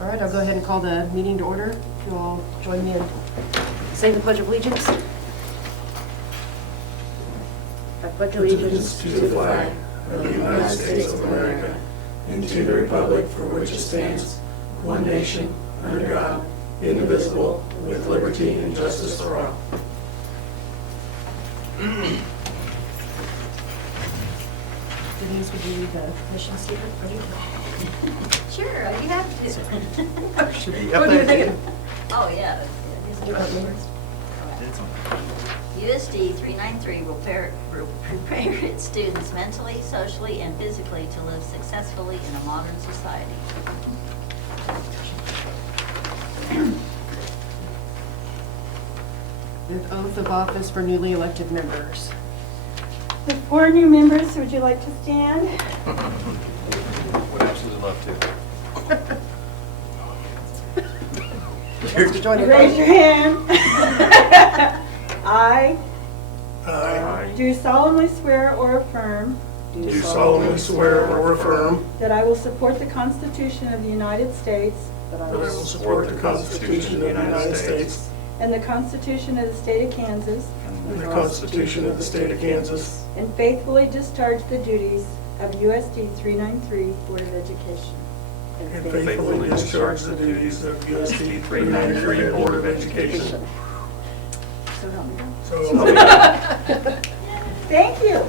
All right, I'll go ahead and call the meeting to order. If you all join me in saying the Pledge of Allegiance. I pledge allegiance To the flag of the United States of America and to the republic for which it stands, one nation, under God, indivisible, with liberty and justice for all. Denise, would you read the mission statement for you? Sure, I'd be happy to. Should be up there. Thinking? Oh, yeah. You want me? USD 393 will prepare its students mentally, socially, and physically to live successfully in a modern society. The oath of office for newly elected members. The four new members, would you like to stand? Would absolutely love to. Thanks for joining Raise us. your hand. I I do solemnly swear or affirm do solemnly swear or affirm that I will support the Constitution of the United States that I will support the Constitution of the United States and the Constitution of the State of Kansas, and the Constitution of the State of Kansas, and faithfully discharge the duties of USD 393 Board of Education. and faithfully discharge the duties of USD 393 Board of Education. So help me God. So, Thank you.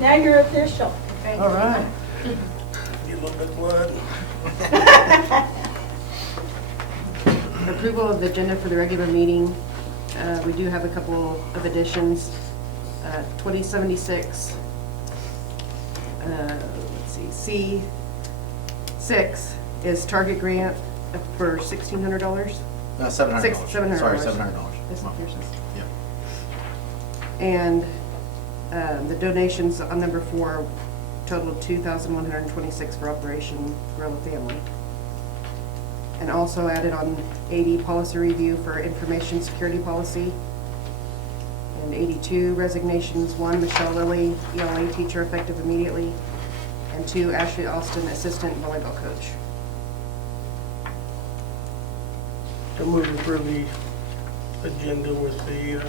Now you're official. All right. need a little bit of blood. Approval of the agenda for the regular meeting. We do have a couple of additions. 2076, let's see, C6 is target grant for $1,600. $700. $700. Sorry, $700. This is yours. Yep. And the donations on number 4 totaled $2,126 for Operation Grow a Family. And also added on 80 policy review for information security policy. And 82 resignations, 1 Michelle Lilly, ELA teacher effective immediately, and 2 Ashley Austin, assistant volleyball coach. To move for the agenda with the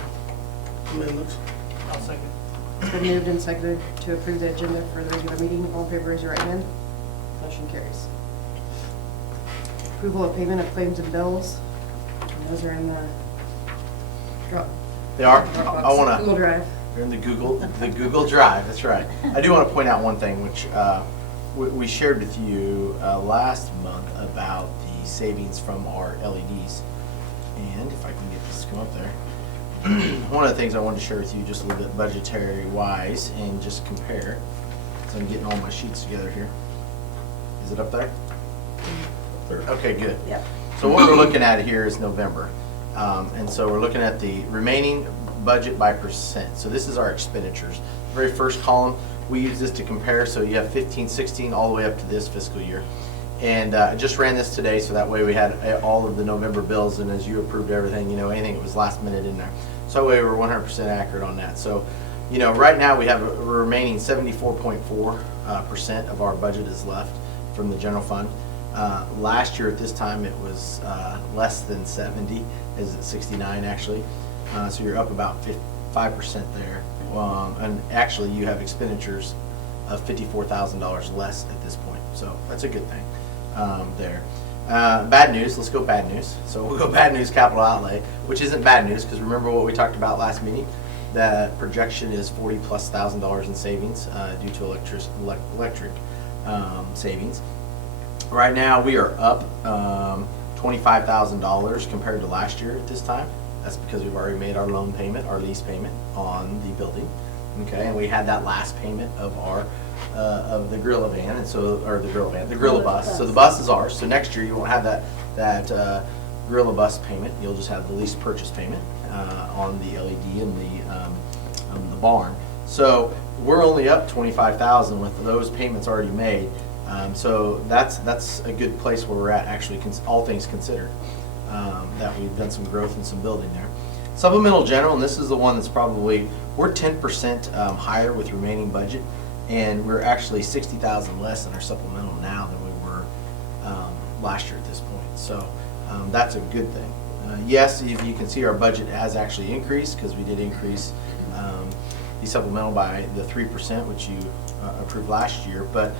amendments. I'll second. It's been moved and seconded to approve the agenda for the regular meeting. All in favor, raise your right hand. Motion carries. Approval of payment of claims and bills. And those are in the drop. They are. Dropbox, I want Google to. Drive. They're in the Google Drive. That's right. I do want to point out one thing, which we shared with you last month about the savings from our LEDs. And if I can get this to come up there, one of the things I wanted to share with you, just a little bit budgetary wise, and just compare. So I'm getting all my sheets together here. Is it up there? Okay, good. Yep. So what we're looking at here is November. And so we're looking at the remaining budget by percent. So this is our expenditures. The very first column, we use this to compare. So you have 15, 16, all the way up to this fiscal year. And I just ran this today, so that way we had all of the November bills, and as you approved everything, anything that was last minute in there. So that way we're 100% accurate on that. So, right now we have a remaining 74.4% of our budget is left from the general fund. Last year at this time it was less than 70, is at 69 actually. So you're up about 5% there. And actually you have expenditures of $54,000 less at this point. So that's a good thing there. Bad news, let's go bad news. So we'll go bad news, capital outlay, which isn't bad news because remember what we talked about last meeting? The projection is $40,000+ in savings due to electric savings. Right now we are up $25,000 compared to last year at this time. That's because we've already made our loan payment, our lease payment on the building. Okay, and we had that last payment of our of the Gorilla van, and so the Gorilla bus. So the bus is ours. So next year you won't have that Gorilla bus payment. You'll just have the lease purchase payment on the LED and the barn. So we're only up $25,000 with those payments already made. So that's a good place where we're at actually, all things considered. That we've done some growth and some building there. Supplemental general, and this is the one that's probably, we're 10% higher with remaining budget, and we're actually $60,000 less in our supplemental now than we were last year at this point. So that's a good thing. Yes, if you can see our budget has actually increased because we did increase the supplemental by the 3%, which you approved last year. But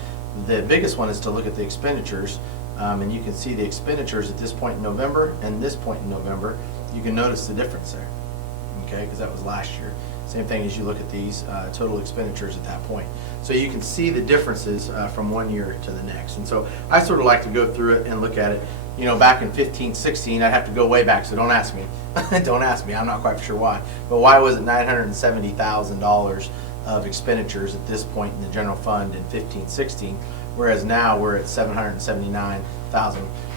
the biggest one is to look at the expenditures, and you can see the expenditures at this point in November and this point in November. You can notice the difference there, okay, because that was last year. Same thing as you look at these total expenditures at that point. So you can see the differences from one year to the next. And so I sort of like to go through it and look at it. You know, back in 15, 16, I'd have to go way back, so don't ask me. Don't ask me, I'm not quite sure why. But why was it $970,000 of expenditures at this point in the general fund in 15, 16, whereas now we're at $779,000.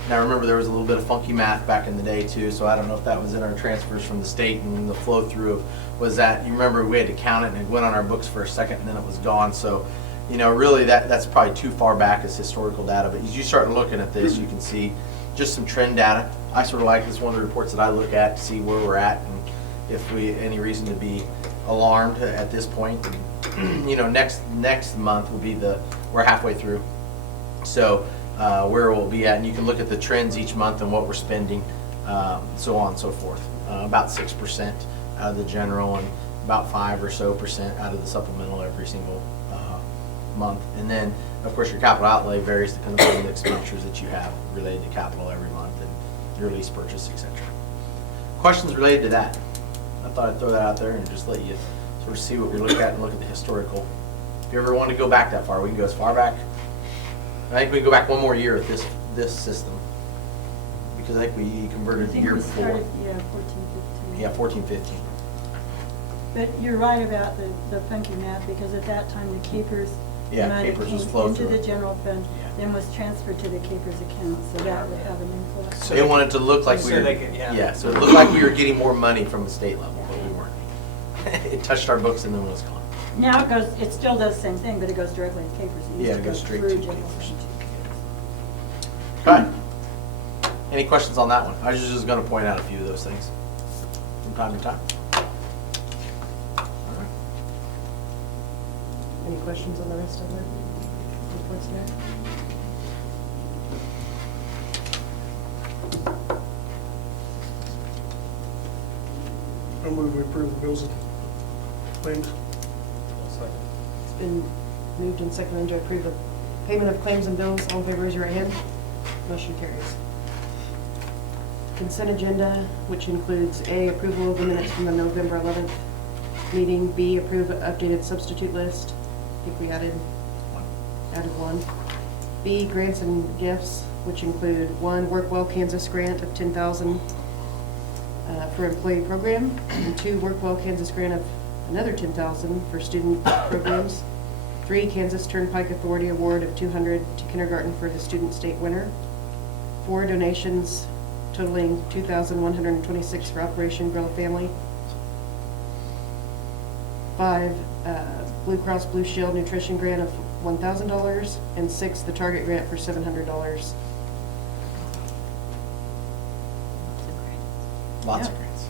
Now remember, there was a little bit of funky math back in the day too, so I don't know if that was in our transfers from the state and the flow through of, was that, you remember we had to count it and it went on our books for a second and then it was gone. So, you know, really that's probably too far back as historical data, but as you start looking at this, you can see just some trend data. I sort of like this, one of the reports that I look at to see where we're at and if we, any reason to be alarmed at this point. You know, next month will be we're halfway through. So where we'll be at, and you can look at the trends each month and what we're spending, so on and so forth. About 6% out of the general and about 5% or so out of the supplemental every single month. And then, of course, your capital outlay varies depending on the expenditures that you have related to capital every month and your lease purchase, etc. Questions related to that? I thought I'd throw that out there and just let you sort of see what we look at and look at the historical. If you ever want to go back that far, we can go as far back. I think we can go back one more year with this system, because I think we converted the year before. Started, yeah, 14, 15. Yeah, 14, 15. But you're right about the funky math, because at that time the Capers Yeah, money Capers came was flowing into through the it. general fund, Yeah. then was transferred to the Capers account, so that would have an influence. So they wanted to look like we So were, they could- yeah. so it looked like we were getting more money from the state level, but we weren't. It touched our books and then it was gone. Now it still does the same thing, but it goes directly to Capers. It used Yeah, to it go goes straight through to general Capers. fund. Okay. Any questions on that one? I was just going to point out a few of those things from time to time. All right. Any questions on the rest of the reports there? I move we approve the bills and claims. It's been moved and seconded to approve the payment of claims and bills. All in favor, raise your right hand. Motion carries. Consent agenda, which includes A, approval of the minutes from the November 11th meeting, B, approve updated substitute list. I think we added one. B, grants and gifts, which include 1, Work Well Kansas grant of $10,000 for employee program, and 2, Work Well Kansas grant of another $10,000 for student programs. 3, Kansas Turnpike Authority award of $200 to kindergarten for the student state winner. 4, donations totaling $2,126 for Operation Grill a Family. 5, Blue Cross Blue Shield nutrition grant of $1,000, and 6, the Target grant for $700. Lots of Yeah. grants.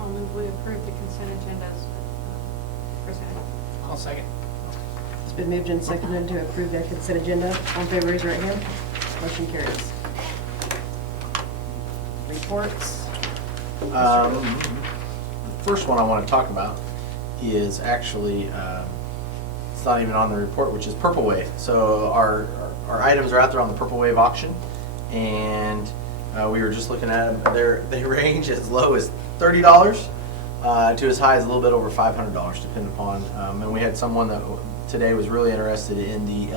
I'll move we approve the consent agenda as presented. I'll second. It's been moved and seconded to approve that consent agenda. All in favor, raise your right hand. Motion carries. Reports. The first one I want to talk about is actually, it's not even on the report, which is Purple Wave. So our items are out there on the Purple Wave auction, and we were just looking at them. They range as low as $30 to as high as a little bit over $500, depending upon. And we had someone that today was really interested in the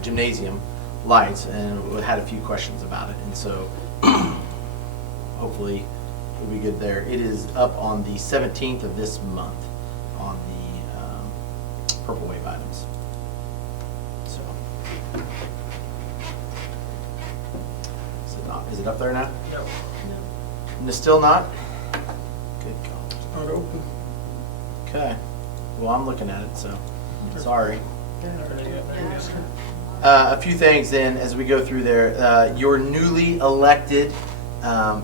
gymnasium lights, and we had a few questions about it. And so hopefully we'll be good there. It is up on the 17th of this month on the Purple Wave items. So is it up there now? No. And it's still not? Good God. It's not open. Okay. Well, I'm looking at it, so sorry. Yeah. A few things then as we go through there. Your newly elected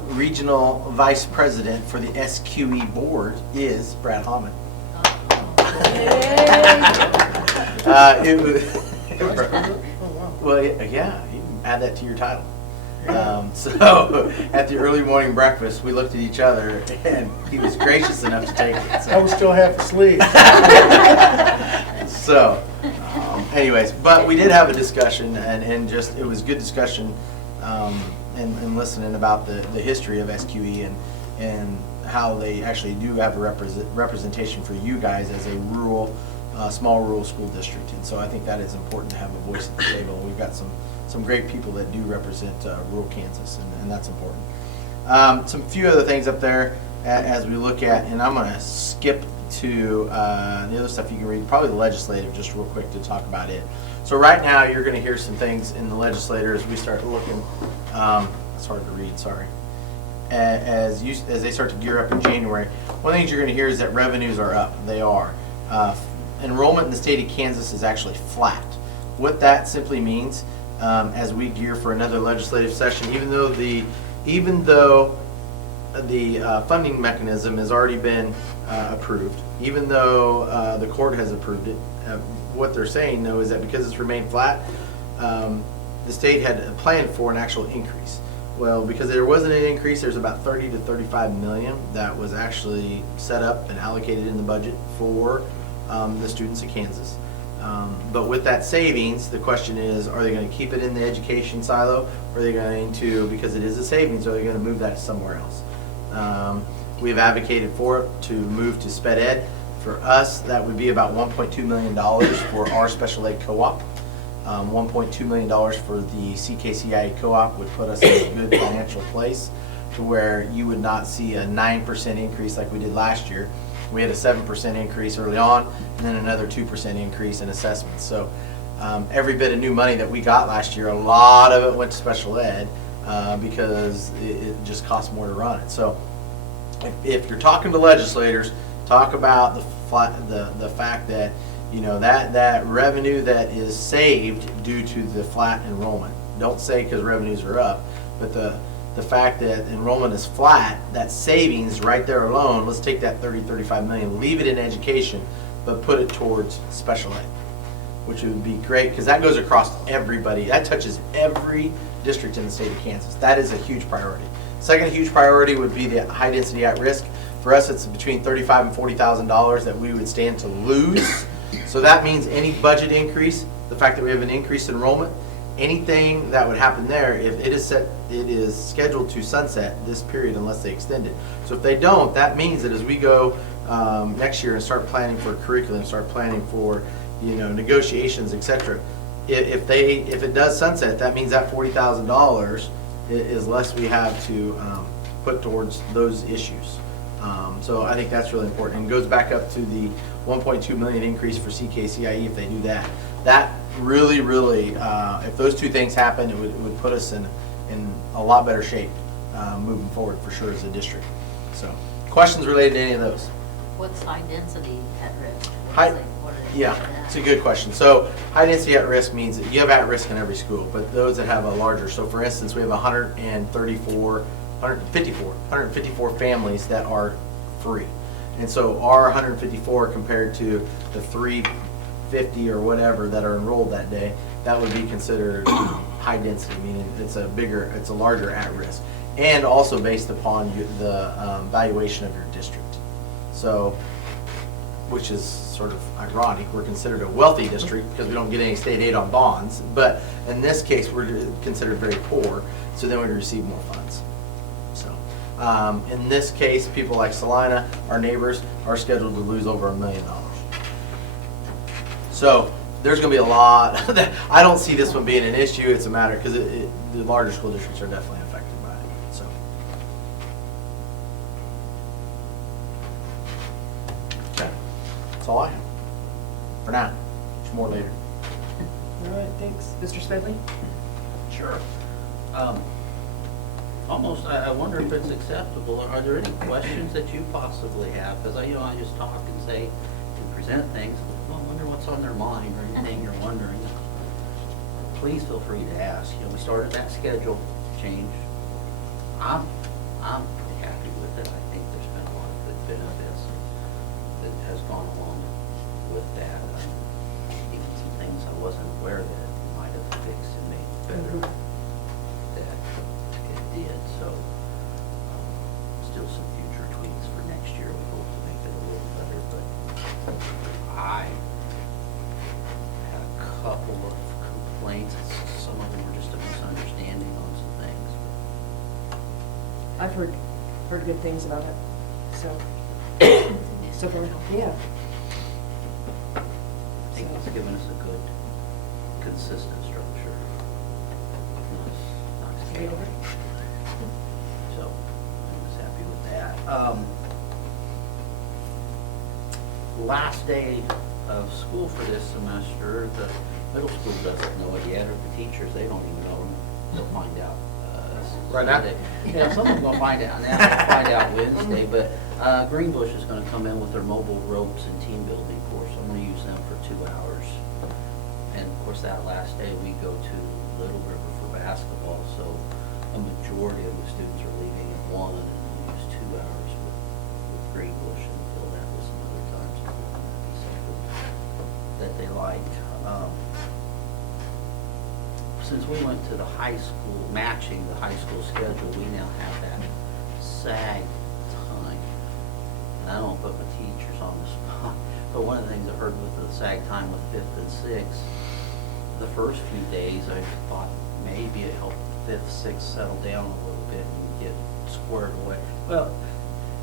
regional vice president for the SQE board is Brad Hammond. It was, well, yeah, you can add that to your title. So at the early morning breakfast, we looked at each other, and he was gracious enough to take it. I So, was still half asleep. so anyways, but we did have a discussion, and just, it was good discussion, and listening about the history of SQE and how they actually do have a representation for you guys as a rural, small rural school district. And so I think that is important to have a voice at the table. We've got some great people that do represent rural Kansas, and that's important. Some few other things up there as we look at, and I'm going to skip to the other stuff you can read, probably the legislative, just real quick to talk about it. So right now, you're going to hear some things in the legislature as we start looking. It's hard to read, sorry. As they start to gear up in January, one of the things you're going to hear is that revenues are up. They are. Enrollment in the state of Kansas is actually flat. What that simply means, as we gear for another legislative session, even though the funding mechanism has already been approved, even though the court has approved it, what they're saying though is that because it's remained flat, the state had planned for an actual increase. Well, because there wasn't an increase, there's about 30 to 35 million that was actually set up and allocated in the budget for the students of Kansas. But with that savings, the question is, are they going to keep it in the education silo, or are they going to, because it is a savings, are they going to move that somewhere else? We've advocated for it to move to sped ed. For us, that would be about $1.2 million for our special ed co-op. $1.2 million for the CKCIA co-op would put us in a good financial place to where you would not see a 9% increase like we did last year. We had a 7% increase early on, and then another 2% increase in assessments. So every bit of new money that we got last year, a lot of it went to special ed because it just costs more to run it. So if you're talking to legislators, talk about the fact that, you know, that revenue that is saved due to the flat enrollment. Don't say because revenues are up, but the fact that enrollment is flat, that savings right there alone, let's take that 35 million, leave it in education, but put it towards special ed, which would be great because that goes across everybody. That touches every district in the state of Kansas. That is a huge priority. Second huge priority would be the high density at risk. For us, it's between $35,000 and $40,000 that we would stand to lose. So that means any budget increase, the fact that we have an increased enrollment, anything that would happen there, if it is scheduled to sunset this period unless they extend it. So if they don't, that means that as we go next year and start planning for curriculum, start planning for, you know, negotiations, etc. If it does sunset, that means that $40,000 is less we have to put towards those issues. So I think that's really important, and goes back up to the 1.2 million increase for CKCIE if they do that. That really, if those two things happen, it would put us in a lot better shape moving forward for sure as a district. So, questions related to any of those? What's high density at risk? Yeah, it's a good question. So high density at risk means that you have at risk in every school, but those that have a larger. So for instance, we have 154 families that are free. And so our 154 compared to the 350 or whatever that are enrolled that day, that would be considered high density, meaning it's a larger at risk. And also based upon the valuation of your district. So, which is sort of ironic, we're considered a wealthy district because we don't get any state aid on bonds, but in this case, we're considered very poor, so then we receive more funds. So, in this case, people like Salina, our neighbors, are scheduled to lose over $1 million. So, there's going to be a lot. I don't see this one being an issue. It's a matter, because the larger school districts are definitely affected by it. So. Okay. That's all I have. For now. There's more later. All right, thanks. Mr. Smedley? Sure. Almost, I wonder if it's acceptable. Are there any questions that you possibly have? Because I just talk and say and present things. Well, I wonder what's on their mind or anything you're wondering. Please feel free to ask. We started that schedule change. I'm pretty happy with it. I think there's been a lot of good benefits that has gone along with that. Even some aware that it might have fixed and made it better Mhm. that it did, so, still some future tweaks for next year, we hope to make it a little better, but I had a couple of complaints, some of them were just a misunderstanding on some things. I've heard good things about it, so, so far, yeah. I think it's given us a good, consistent structure. Nice Yeah. scale. So, I was happy with that. Last day of school for this semester, the middle school doesn't know it yet, or the teachers, they don't even know. They'll find out. Right now? Sunday. Yeah, someone's gonna find out now, they'll find out Wednesday, but Greenbush is gonna come in with their mobile ropes and team building course. I'm gonna use them for 2 hours. And of course, that last day, we go to Little River for basketball, so a majority of the students are leaving at 1, and we'll use 2 hours with Greenbush and fill that with some other times. That'd be something that they like. Since we went to the high school, matching the high school schedule, we now have that SAG time. And I don't put my teachers on the spot, but one of the things I heard with the SAG time with 5th and 6th, the first few days I thought maybe it helped 5th, 6th settle down a little bit and get squared away. Well,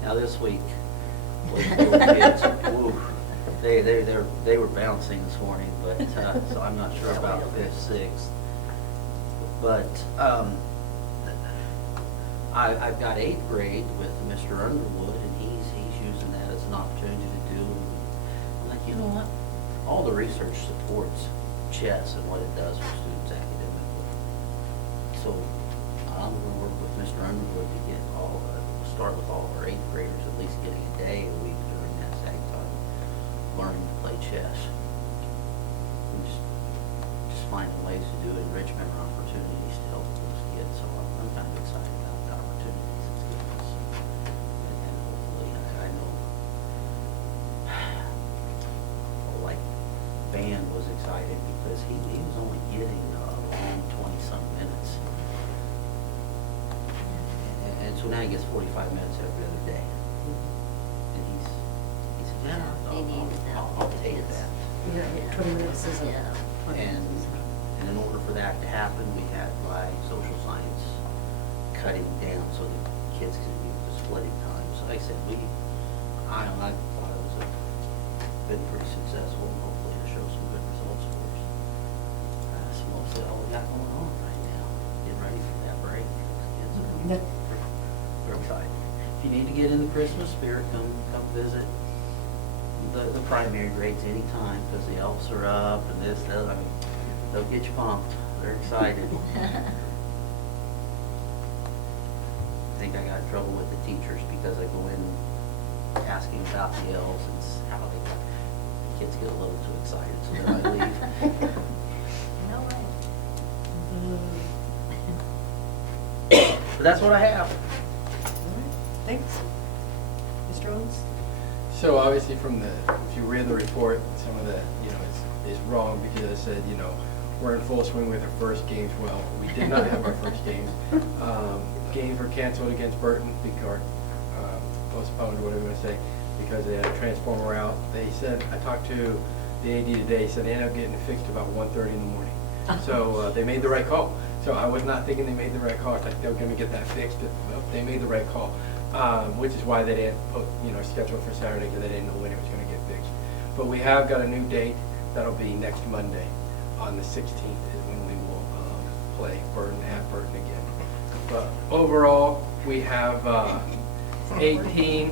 now this week, those little kids, woo, they were bouncing this morning, but, so I'm not sure about 5th, 6th. But I've got 8th grade with Mr. Underwood, and he's using that as an opportunity to do. I'm like, you know what? All the research supports chess and what it does for students academically. So I'm going to work with Mr. Underwood to get start with all of our 8th graders at least getting a day a week during that SAG time, learning to play chess. And just finding ways to do enrichment opportunities to help those kids. So I'm kind of excited about the opportunities it's given us. And hopefully, I know, like, Van was excited because he was only getting a long 20-some minutes. And so now he gets 45 minutes every other day. And he said, yeah, He needs that. I'll take that. Yeah, 20 minutes isn't. Yeah. And in order for that to happen, we had by social science cutting down so the kids could use the splitting time. So like I said, I thought it was been pretty successful, and hopefully to show some good results for us. So mostly all we got going on right now, getting ready for that break. Kids Yeah. are excited. If you need to get in the Christmas spirit, come visit the primary grades anytime, because the elves are up and this, that, I mean, they'll get you pumped. They're excited. I think I got in trouble with the teachers because I go in asking about the elves and how the kids get a little too excited, so then I leave. No way. But that's what I have. Thanks. Mr. Owens? So obviously from if you read the report, some of the, is wrong because it said, we're in full swing with our first games. Well, we did not have our first games. Games were canceled against Burton because, postponed, whatever you want to say, because they had a transformer out. They said, I talked to the AD today, he said they ended up getting it fixed about 1:30 in the morning. So they made the right call. So I was not thinking they made the right call. I thought they were going to get that fixed. Well, they made the right call, which is why they didn't put, schedule for Saturday, because they didn't know when it was going to get fixed. But we have got a new date. That'll be next Monday, on the 16th is when we will play Burton at Burton again. But overall, we have 18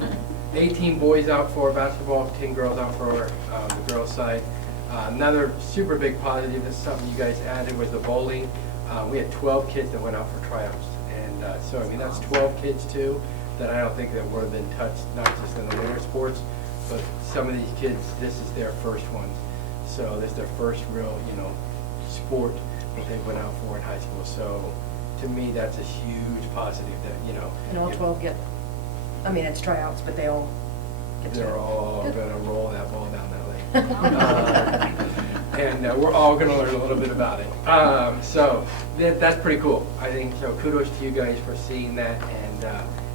boys out for basketball, 10 girls out for the girls' side. Another super big positive, this is something you guys added, was the bowling. We had 12 kids that went out for tryouts. And so, I mean, that's 12 kids too, that I don't think that would have been touched, not just in the winter sports, but some of these kids, this is their first one. So this is their first real, sport that they went out for in high school. So to me, that's a huge positive that, And all 12 get, it's tryouts, but they all get to. they're all going to roll that ball down that lane. and we're all going to learn a little bit about it. So that's pretty cool. I think so. Kudos to you guys for seeing that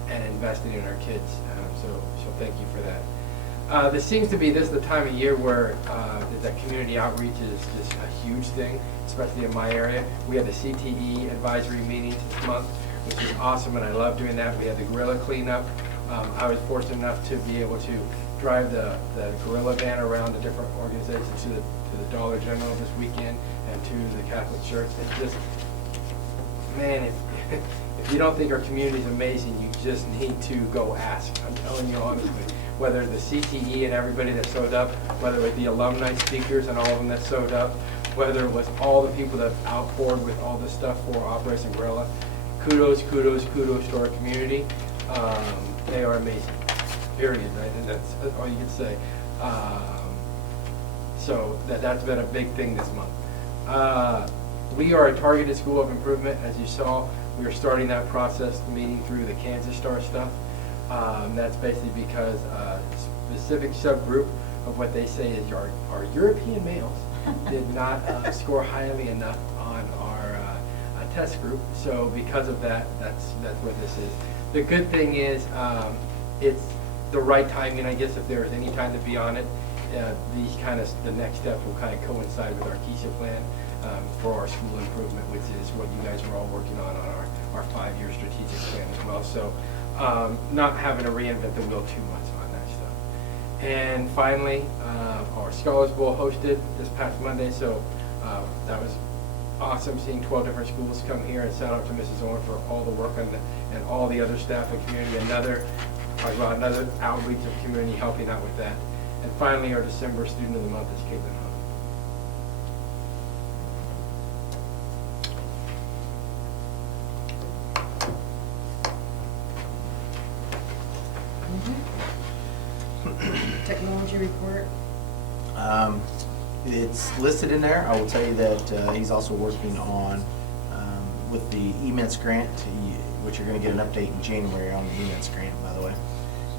and investing in our kids. So thank you for that. This seems to be the time of year where that community outreach is just a huge thing, especially in my area. We had the CTE advisory meetings this month, which is awesome, and I love doing that. We had the gorilla cleanup. I was fortunate enough to be able to drive the gorilla van around the different organizations to the Dollar General this weekend and to the Catholic Church. It's just, man, if you don't think our community is amazing, you just need to go ask. I'm telling you honestly, whether the CTE and everybody that showed up, whether it was the alumni speakers and all of them that showed up, whether it was all the people that outpoured with all this stuff for Operation Gorilla, kudos to our community. They are amazing, period, right? And that's all you can say. So that's been a big thing this month. We are a targeted school of improvement. As you saw, we are starting that process, meeting through the Kansas Star stuff. That's basically because a specific subgroup of what they say is our European males did not score highly enough on our test group. So because of that, that's what this is. The good thing is it's the right timing, I guess, if there is any time to be on it. The next steps will kind of coincide with our KESA plan for our school improvement, which is what you guys are all working on our 5-year strategic plan as well. So not having to reinvent the wheel too much on that stuff. And finally, our Scholars Bowl hosted this past Monday, so that was awesome seeing 12 different schools come here, and shout out to Mrs. Owen for all the work on and all the other staff and community. Another outreach of community helping out with that. And finally, our December Student of the Month is Caitlin Hunt. Technology report. It's listed in there. I will tell you that he's also working on, with the EMINS grant, which you're going to get an update in January on the EMINS grant, by the way.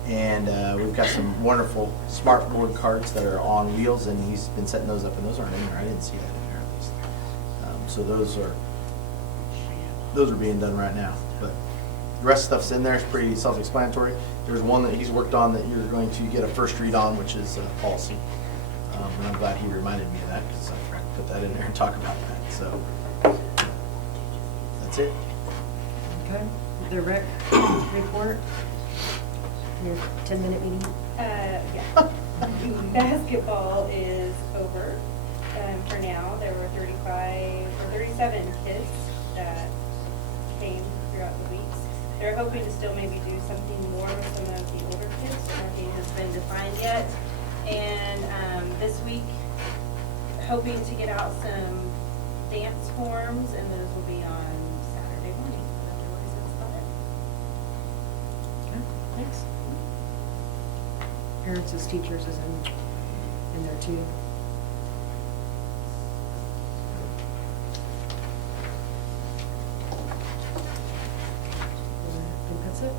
And we've got some wonderful smart board cards that are on wheels, and he's been setting those up, and those aren't in there. I didn't see that in there at least. So those are being done right now. But the rest of the stuff's in there. It's pretty self-explanatory. There's one that he's worked on that you're going to get a first read on, which is policy. And I'm glad he reminded me of that, because I forgot to put that in there and talk about that. So that's it. Okay. The rec report. Your 10-minute meeting. Yeah. Basketball is over for now. There were 37 kids that came throughout the weeks. They're hoping to still maybe do something more with some of the older kids. Nothing has been defined yet. And this week, hoping to get out some dance forms, and those will be on Saturday morning. Otherwise, that's about it. Okay, thanks. Parents as teachers is in there too. I think that's it.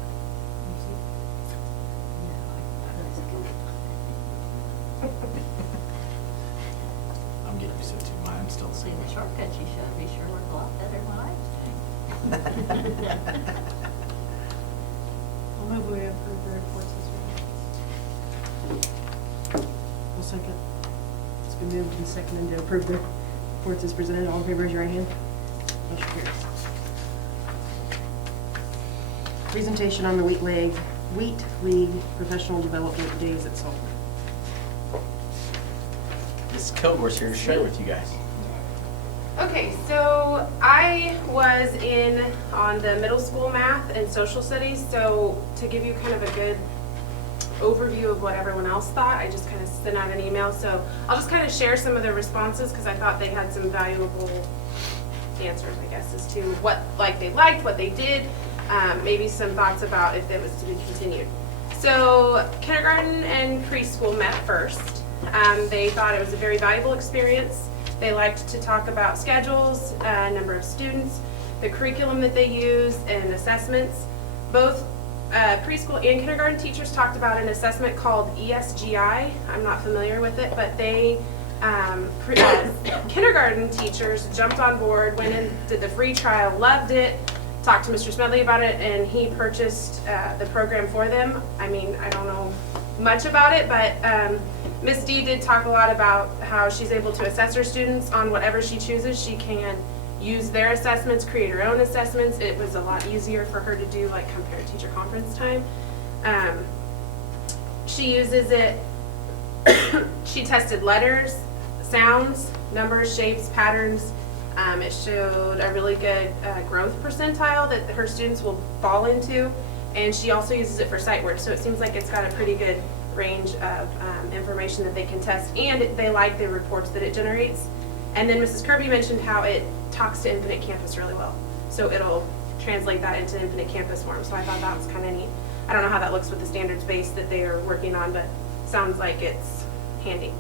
I'm getting used to it too. I'm still the See, same. the shortcuts you showed me sure look a lot better than what I was doing. I'll move we approve the reports as well. One second. It's been moved and seconded to approve the reports as presented. All in favor, raise your right hand. Motion carries. Presentation on the Wheat League Professional Development Days at Salt. This Kilgore's here to share with you guys. Okay, so I was in on the middle school math and social studies, so to give you kind of a good overview of what everyone else thought, I just kind of sent out an email. So I'll just kind of share some of the responses because I thought they had some valuable answers, I guess, as to what they liked, what they did, maybe some thoughts about if it was to be continued. So kindergarten and preschool met first. They thought it was a very valuable experience. They liked to talk about schedules, number of students, the curriculum that they use, and assessments. Both preschool and kindergarten teachers talked about an assessment called ESGI. I'm not familiar with it, but they kindergarten teachers jumped on board, went and did the free trial, loved it, talked to Mr. Smedley about it, and he purchased the program for them. I mean, I don't know much about it, but Ms. D did talk a lot about how she's able to assess her students on whatever she chooses. She can use their assessments, create her own assessments. It was a lot easier for her to do, like, compared teacher conference time. She uses it, she tested letters, sounds, numbers, shapes, patterns. It showed a really good growth percentile that her students will fall into, and she also uses it for sight words, so it seems like it's got a pretty good range of information that they can test, and they like the reports that it generates. And then Mrs. Kirby mentioned how it talks to Infinite Campus really well, so it'll translate that into Infinite Campus form, so I thought that was kind of neat. I don't know how that looks with the standards base that they are working on, but sounds like it's handy.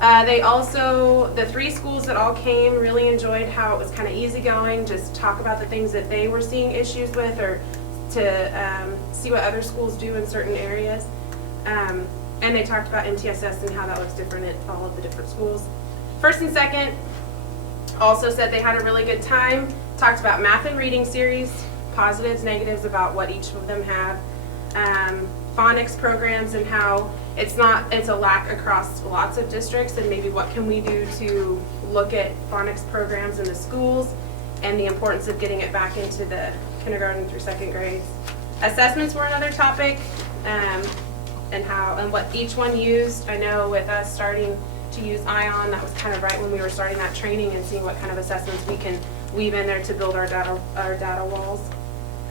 They also, the 3 schools that all came really enjoyed how it was kind of easygoing, just talk about the things that they were seeing issues with, or to see what other schools do in certain areas. And they talked about MTSS and how that looks different at all of the different schools. First and second also said they had a really good time, talked about math and reading series, positives, negatives about what each of them have. Phonics programs and how it's a lack across lots of districts, and maybe what can we do to look at phonics programs in the schools and the importance of getting it back into the kindergarten through 2nd grades. Assessments were another topic, and what each one used. I know with us starting to use ION, that was kind of right when we were starting that training and seeing what kind of assessments we can weave in there to build our data walls.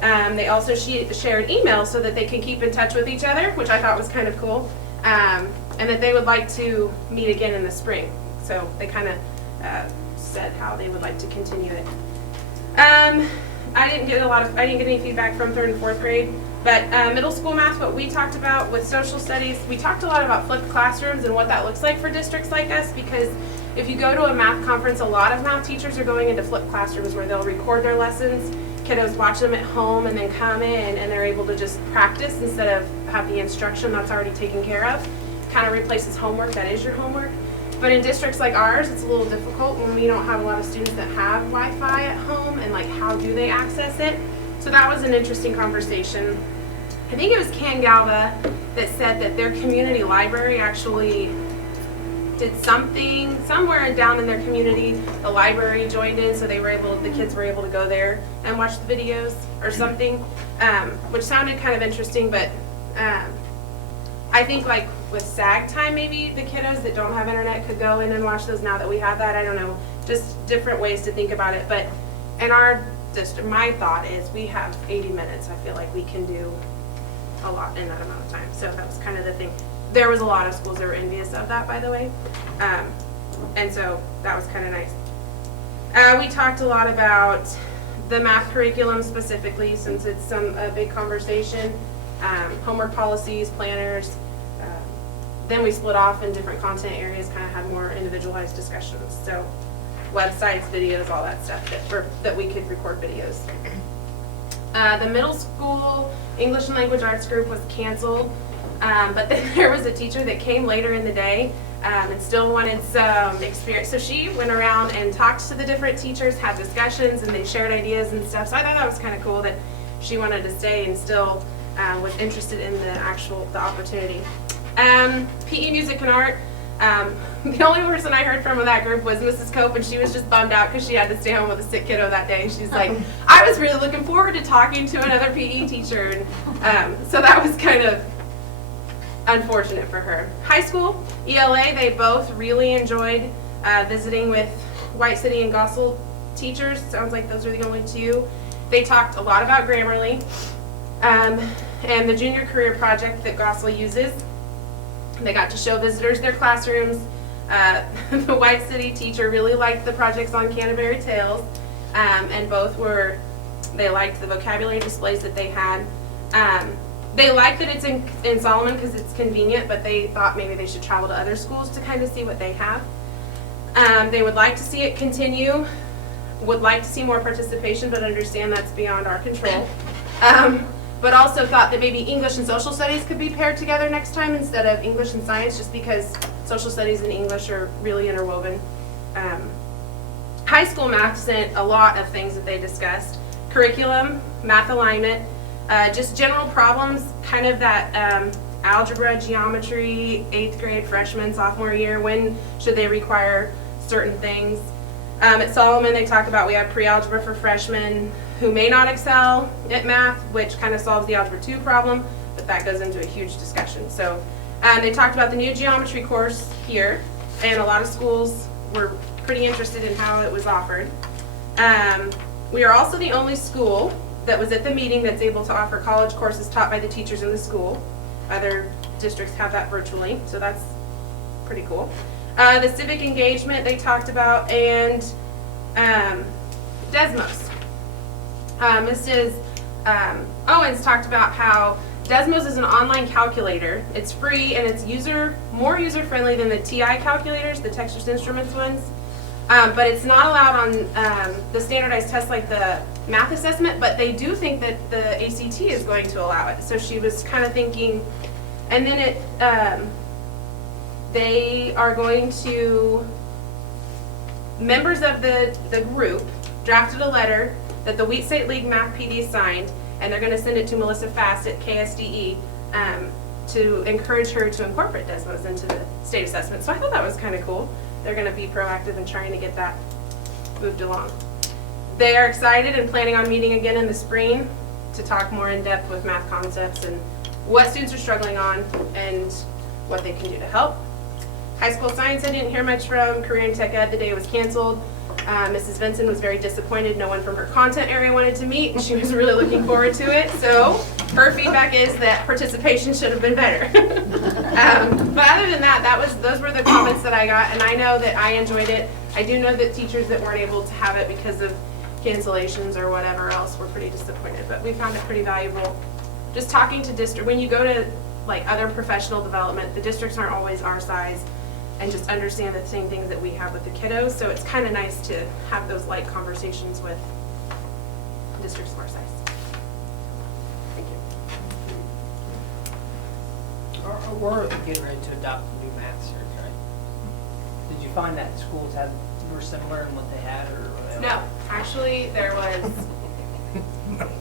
They also shared emails so that they can keep in touch with each other, which I thought was kind of cool, and that they would like to meet again in the spring. So they kind of said how they would like to continue it. I didn't get any feedback from 3rd and 4th grade, but middle school math, what we talked about with social studies, we talked a lot about flipped classrooms and what that looks like for districts like us, because if you go to a math conference, a lot of math teachers are going into flipped classrooms where they'll record their lessons, kiddos watch them at home, and then come in and they're able to just practice instead of have the instruction that's already taken care of. Kind of replaces homework, that is your homework. But in districts like ours, it's a little difficult when we don't have a lot of students that have Wi-Fi at home, and like how do they access it? So that was an interesting conversation. I think it was Can Galva that said that their community library actually did something somewhere down in their community. The library joined in, so the kids were able to go there and watch the videos or something, which sounded kind of interesting. But I think like with SAG time, maybe the kiddos that don't have internet could go in and watch those now that we have that. I don't know, just different ways to think about it. But in our district, my thought is we have 80 minutes. I feel like we can do a lot in that amount of time. So that was kind of the thing. There was a lot of schools that were envious of that, by the way. And so that was kind of nice. We talked a lot about the math curriculum specifically, since it's a big conversation. Homework policies, planners. Then we split off in different content areas, kind of had more individualized discussions. So websites, videos, all that stuff that we could record videos. The middle school English and Language Arts group was canceled, but then there was a teacher that came later in the day and still wanted some experience. So she went around and talked to the different teachers, had discussions, and they shared ideas and stuff. So I thought that was kind of cool that she wanted to stay and still was interested in the opportunity. PE, music, and art. The only person I heard from in that group was Mrs. Cope, and she was just bummed out because she had to stay home with a sick kiddo that day. She's like, I was really looking forward to talking to another PE teacher. And, so that was kind of unfortunate for her. High school, ELA, they both really enjoyed visiting with White City and Gossel teachers. Sounds like those are the only 2. They talked a lot about Grammarly and the junior career project that Gossel uses. They got to show visitors their classrooms. The White City teacher really liked the projects on Canterbury Tales, and they liked the vocabulary displays that they had. They liked that it's in Solomon because it's convenient, but they thought maybe they should travel to other schools to kind of see what they have. They would like to see it continue, would like to see more participation, but understand that's beyond our control. But also thought that maybe English and social studies could be paired together next time instead of English and science, just because social studies and English are really interwoven. High school math sent a lot of things that they discussed. Curriculum, math alignment, just general problems, kind of that algebra, geometry, 8th grade, freshman, sophomore year, when should they require certain things. At Solomon, they talk about we have pre-algebra for freshmen who may not excel at math, which kind of solves the Algebra 2 problem, but that goes into a huge discussion. So they talked about the new geometry course here, and a lot of schools were pretty interested in how it was offered. We are also the only school that was at the meeting that's able to offer college courses taught by the teachers in the school. Other districts have that virtually, so that's pretty cool. The civic engagement they talked about, and Desmos. Mrs. Owens talked about how Desmos is an online calculator. It's free and it's more user-friendly than the TI calculators, the Texas Instruments ones. But it's not allowed on the standardized tests like the math assessment, but they do think that the ACT is going to allow it. So she was kind of thinking, and then they are going to, members of the group drafted a letter that the Wheat State League Math PD signed, and they're going to send it to Melissa Fast at KSDE to encourage her to incorporate Desmos into the state assessment. So I thought that was kind of cool. They're going to be proactive in trying to get that moved along. They are excited and planning on meeting again in the spring to talk more in depth with math concepts and what students are struggling on and what they can do to help. High school science I didn't hear much from. Career and Tech Ed, the day was canceled. Mrs. Vinson was very disappointed. No one from her content area wanted to meet, and she was really looking forward to it. So her feedback is that participation should have been better. But other than that, those were the comments that I got, and I know that I enjoyed it. I do know that teachers that weren't able to have it because of cancellations or whatever else were pretty disappointed, but we found it pretty valuable. Just talking to district, when you go to like other professional development, the districts aren't always our size, and just understand the same things that we have with the kiddos. So it's kind of nice to have those light conversations with districts of our size. Thank you. We're getting ready to adopt the new math search, right? Did you find that schools were similar in what they had, or whatever? No, actually there was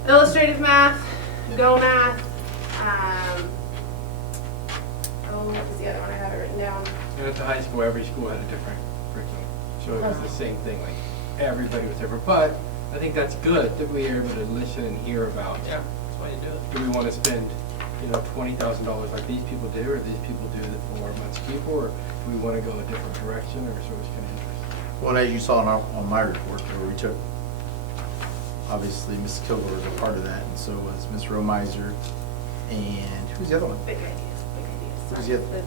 illustrative math, Go Math, what was the other one? I have it written down. And at the high school, every school had a different curriculum. So it was the same thing, like everybody was different. But I think that's good that we are able to listen and hear about. Yeah, that's why you do it. Do we want to spend, $20,000 like these people do, or these people do that for much cheaper, or do we want to go a different direction, or so it's kind of interesting. Well, as you saw on my report, where we took, obviously, Mrs. Kilgore was a part of that, and so was Ms. Romiser, and who's the other one? Big ideas, big ideas. Who's the other?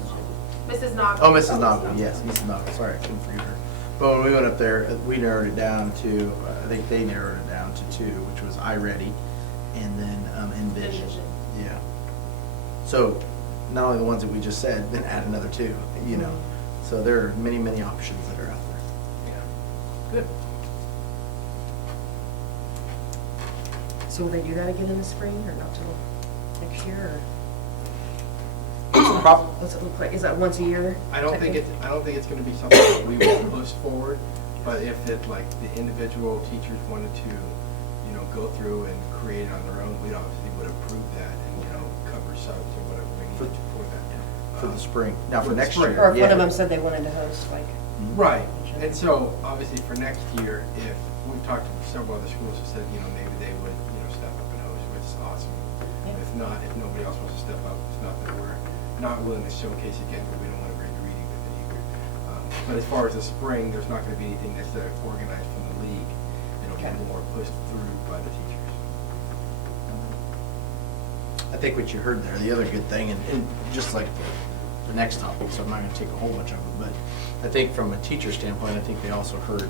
Mrs. Nog. Oh, Mrs. Nog, yes, Mrs. Nog, sorry, I couldn't forget her. But when we went up there, we narrowed it down to, I think they narrowed it down to 2, which was iReady, and then Envision. Envision. Yeah. So, not only the ones that we just said, then add another 2, So there are many, many options that are out there. Yeah. Good. So will they do that again in the spring or not till next year? Or what's it look like? Is that once a year? I don't think it's going to be something that we will push forward, but if the individual teachers wanted to, go through and create it on their own, we obviously would approve that and, cover subs or whatever we need for that. For the spring. Now, for for the next spring. year. Or if one yeah. of them said they wanted to host, like. Right, and so obviously for next year, if we've talked to several other schools who said, maybe they would, step up and host, which is awesome. Yeah. If not, if nobody else wants to step up, it's not that we're not willing to showcase again, but we don't want to break the reading with it either. But as far as the spring, there's not going to be anything that's organized from the league. It'll Okay. be more pushed through by the teachers. I think what you heard there, the other good thing, and just like the next topic, so I'm not going to take a whole bunch of it, but I think from a teacher standpoint, I think they also heard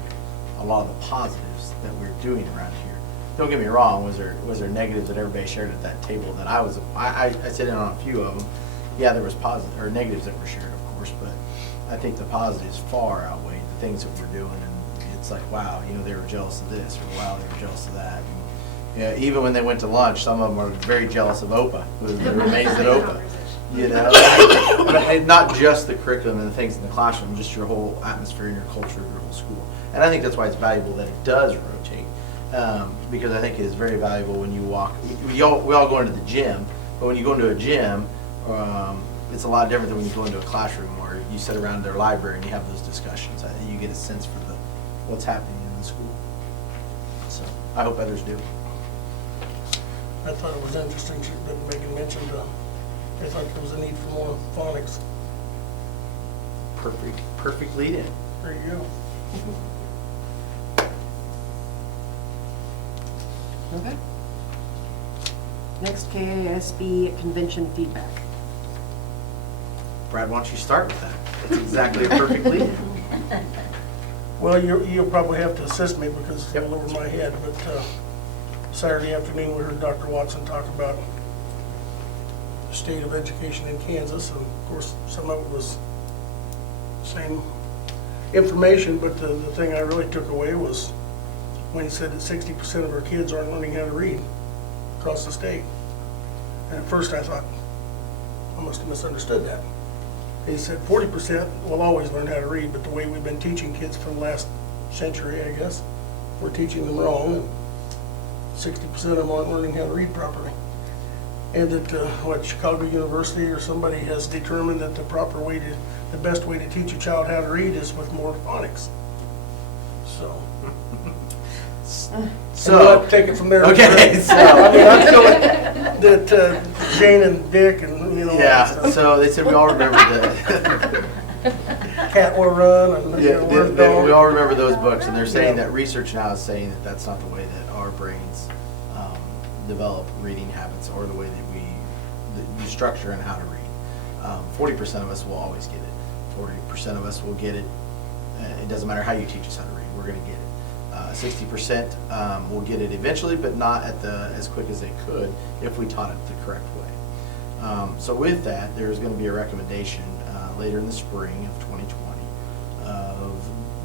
a lot of the positives that we're doing around here. Don't get me wrong, was there negatives that everybody shared at that table that I sit in on a few of them. Yeah, there was positive or negatives that were shared, of course, but I think the positives far outweigh the things that we're doing, and it's like, wow, they were jealous of this, or wow, they were jealous of that. And, even when they went to lunch, some of them were very jealous of OPA. They were amazed at OPA. You know, and not just the curriculum and the things in the classroom, just your whole atmosphere and your culture of your whole school. And I think that's why it's valuable that it does rotate, because I think it is very valuable when you walk. We all go into the gym, but when you go into a gym, it's a lot different than when you go into a classroom where you sit around their library and you have those discussions. I think you get a sense for what's happening in the school. So I hope others do. I thought it was interesting that Megan mentioned, I thought there was a need for more phonics. Perfect lead in. There you go. Okay. Next, KASB convention feedback. Brad, why don't you start with that? That's exactly a perfect lead in. Well, you'll probably have to assist me because it's Yep. all over my head, but Saturday afternoon, we heard Dr. Watson talk about the state of education in Kansas, and of course, some of it was same information, but the thing I really took away was when he said that 60% of our kids aren't learning how to read across the state. And at first I thought, I must have misunderstood that. He said 40% will always learn how to read, but the way we've been teaching kids for the last century, I guess, we're teaching them wrong, and 60% of them aren't learning how to read properly. And that Chicago University or somebody has determined that the best way to teach a child how to read is with more phonics. So. And we'll have to take it from there. Okay, so. I mean, I'm feeling that Jane and Dick and, Yeah, stuff. so they said we all remember the, Cat will run and, yeah, where's the we dog? all remember those books, and they're saying Yeah. that research now is saying that that's not the way that our brains develop reading habits or the way that we structure and how to read. 40% of us will always get it. 40% of us will get it. It doesn't matter how you teach us how to read, we're going to get it. 60% will get it eventually, but not as quick as they could if we taught it the correct way. So with that, there's going to be a recommendation later in the spring of 2020 of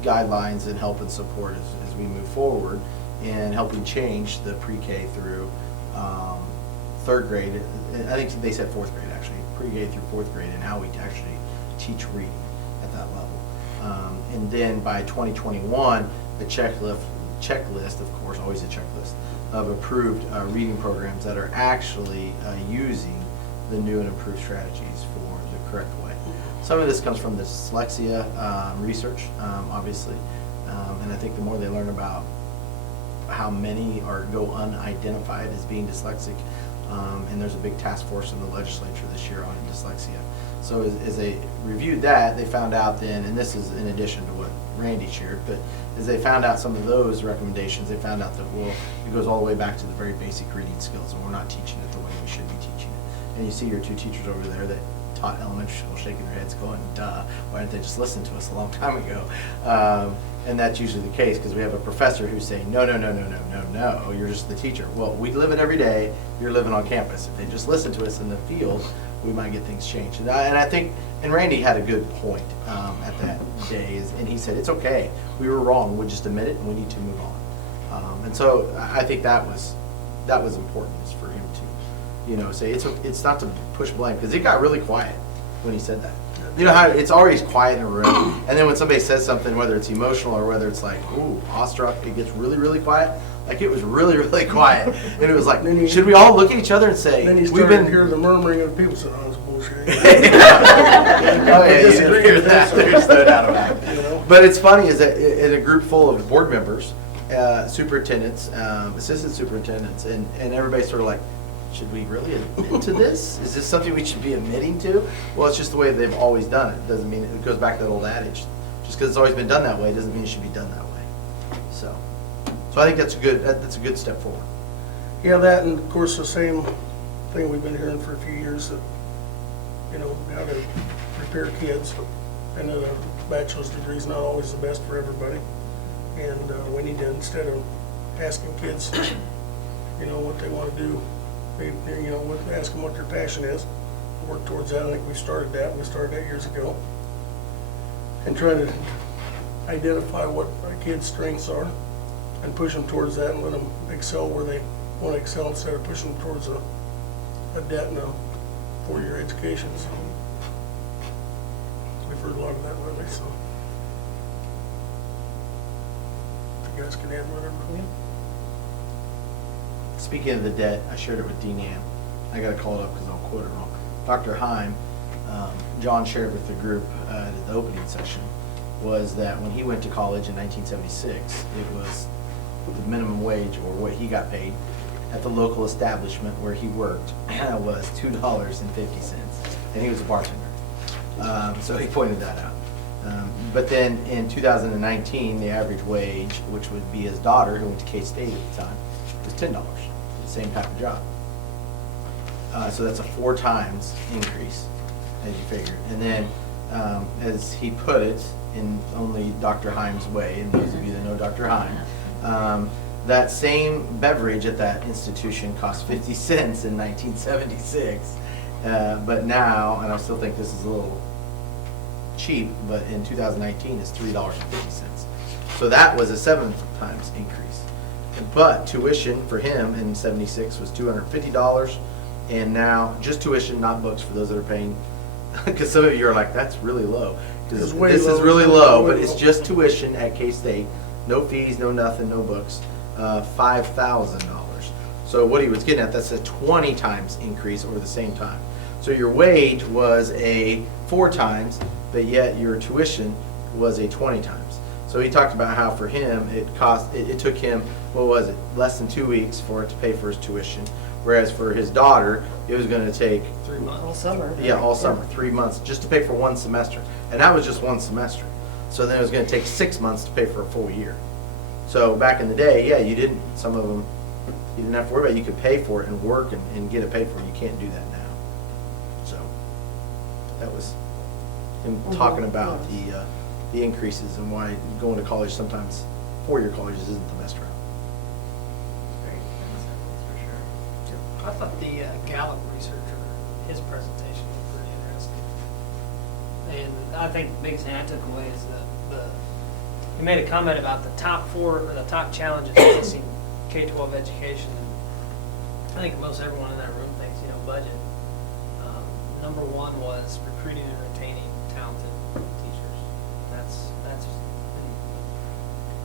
guidelines and help and support as we move forward in helping change the pre-K through third grade. I think they said fourth grade actually, pre-K through fourth grade, and how we actually teach reading at that level. And then by 2021, the checklist, of course, always a checklist, of approved reading programs that are actually using the new and improved strategies for the correct way. Some of this comes from the dyslexia research, obviously, and I think the more they learn about how many go unidentified as being dyslexic, and there's a big task force in the legislature this year on dyslexia. So as they reviewed that, they found out then, and this is in addition to what Randy shared, but as they found out some of those recommendations, they found out that, well, it goes all the way back to the very basic reading skills, and we're not teaching it the way we should be teaching it. And you see your two teachers over there that taught elementary school shaking their heads going, duh, why didn't they just listen to us a long time ago? And that's usually the case, because we have a professor who's saying, no, you're just the teacher. Well, we live it every day, you're living on campus. If they just listen to us in the field, we might get things changed. And I think, and Randy had a good point at that day, and he said, it's okay, we were wrong, we'll just admit it and we need to move on. And so I think that was important, is for him to, say it's not to push blame, because it got really quiet when he said that. You know how it's always quiet in a room, and then when somebody says something, whether it's emotional or whether it's like, ooh, awestruck, it gets really, really quiet. Like it was really, really quiet, and it was like, should we all look at each other and say, Then you we've started been to hear the murmuring of people saying, oh, it's bullshit. Oh yeah, you disagree didn't hear with that. this. There's no doubt about it. You know? But it's funny is that in a group full of board members, superintendents, assistant superintendents, and everybody's sort of like, should we really admit to this? Is this something we should be admitting to? Well, it's just the way they've always done it. It doesn't mean, it goes back to that old adage. Just because it's always been done that way doesn't mean it should be done that way. So I think that's a good step forward. Yeah, that, and of course the same thing we've been hearing for a few years, that, how to prepare kids, and that a bachelor's degree is not always the best for everybody. And we need to, instead of asking kids, what they want to do, ask them what their passion is, work towards that. I think we started that years ago. And try to identify what our kids' strengths are and push them towards that, and let them excel where they want to excel, instead of pushing them towards a debt and a four-year education, so we've heard a lot of that lately, so. If you guys can add whatever. Speaking of the debt, I shared it with Dean Ann. I gotta call it up because I'll quote it wrong. Dr. Heim, John shared with the group at the opening session, was that when he went to college in 1976, it was the minimum wage, or what he got paid at the local establishment where he worked, was $2.50, and he was a bartender. So he pointed that out. But then in 2019, the average wage, which would be his daughter, who went to K-State at the time, was $10, the same type of job. So that's a 4 times increase, as you figure. And then, as he put it, in only Dr. Heim's way, and those of you that know Dr. Heim, that same beverage at that institution cost 50 cents in 1976. But now, and I still think this is a little cheap, but in 2019 it's $3.50. So that was a 7 times increase. But tuition for him in 76 was $250, and now just tuition, not books, for those that are paying. Because some of you are like, that's really low. Because It's way this is low. really It's low, way but it's low. just tuition at K-State. No fees, no nothing, no books. $5,000. So what he was getting at, that's a 20 times increase over the same time. So your wage was a 4 times, but yet your tuition was a 20 times. So he talked about how for him, it took him, what was it, less than 2 weeks for it to pay for his tuition. Whereas for his daughter, it was gonna take, 3 months. All summer. yeah, all summer, 3 months, just to pay for 1 semester. And that was just 1 semester. So then it was gonna take 6 months to pay for a full year. So back in the day, yeah, some of them, you didn't have to worry about it. You could pay for it and work and get it paid for. You can't do that now. So that was him talking about the increases and why going to college sometimes, 4-year colleges isn't the best route. Very expensive, that's for sure. I thought the Gallup researcher, his presentation was pretty interesting. And I think the biggest thing I took away is he made a comment about the top 4, or the top challenges facing K-12 education. And I think most everyone in that room thinks, budget. Number 1 was recruiting and retaining talented teachers. That's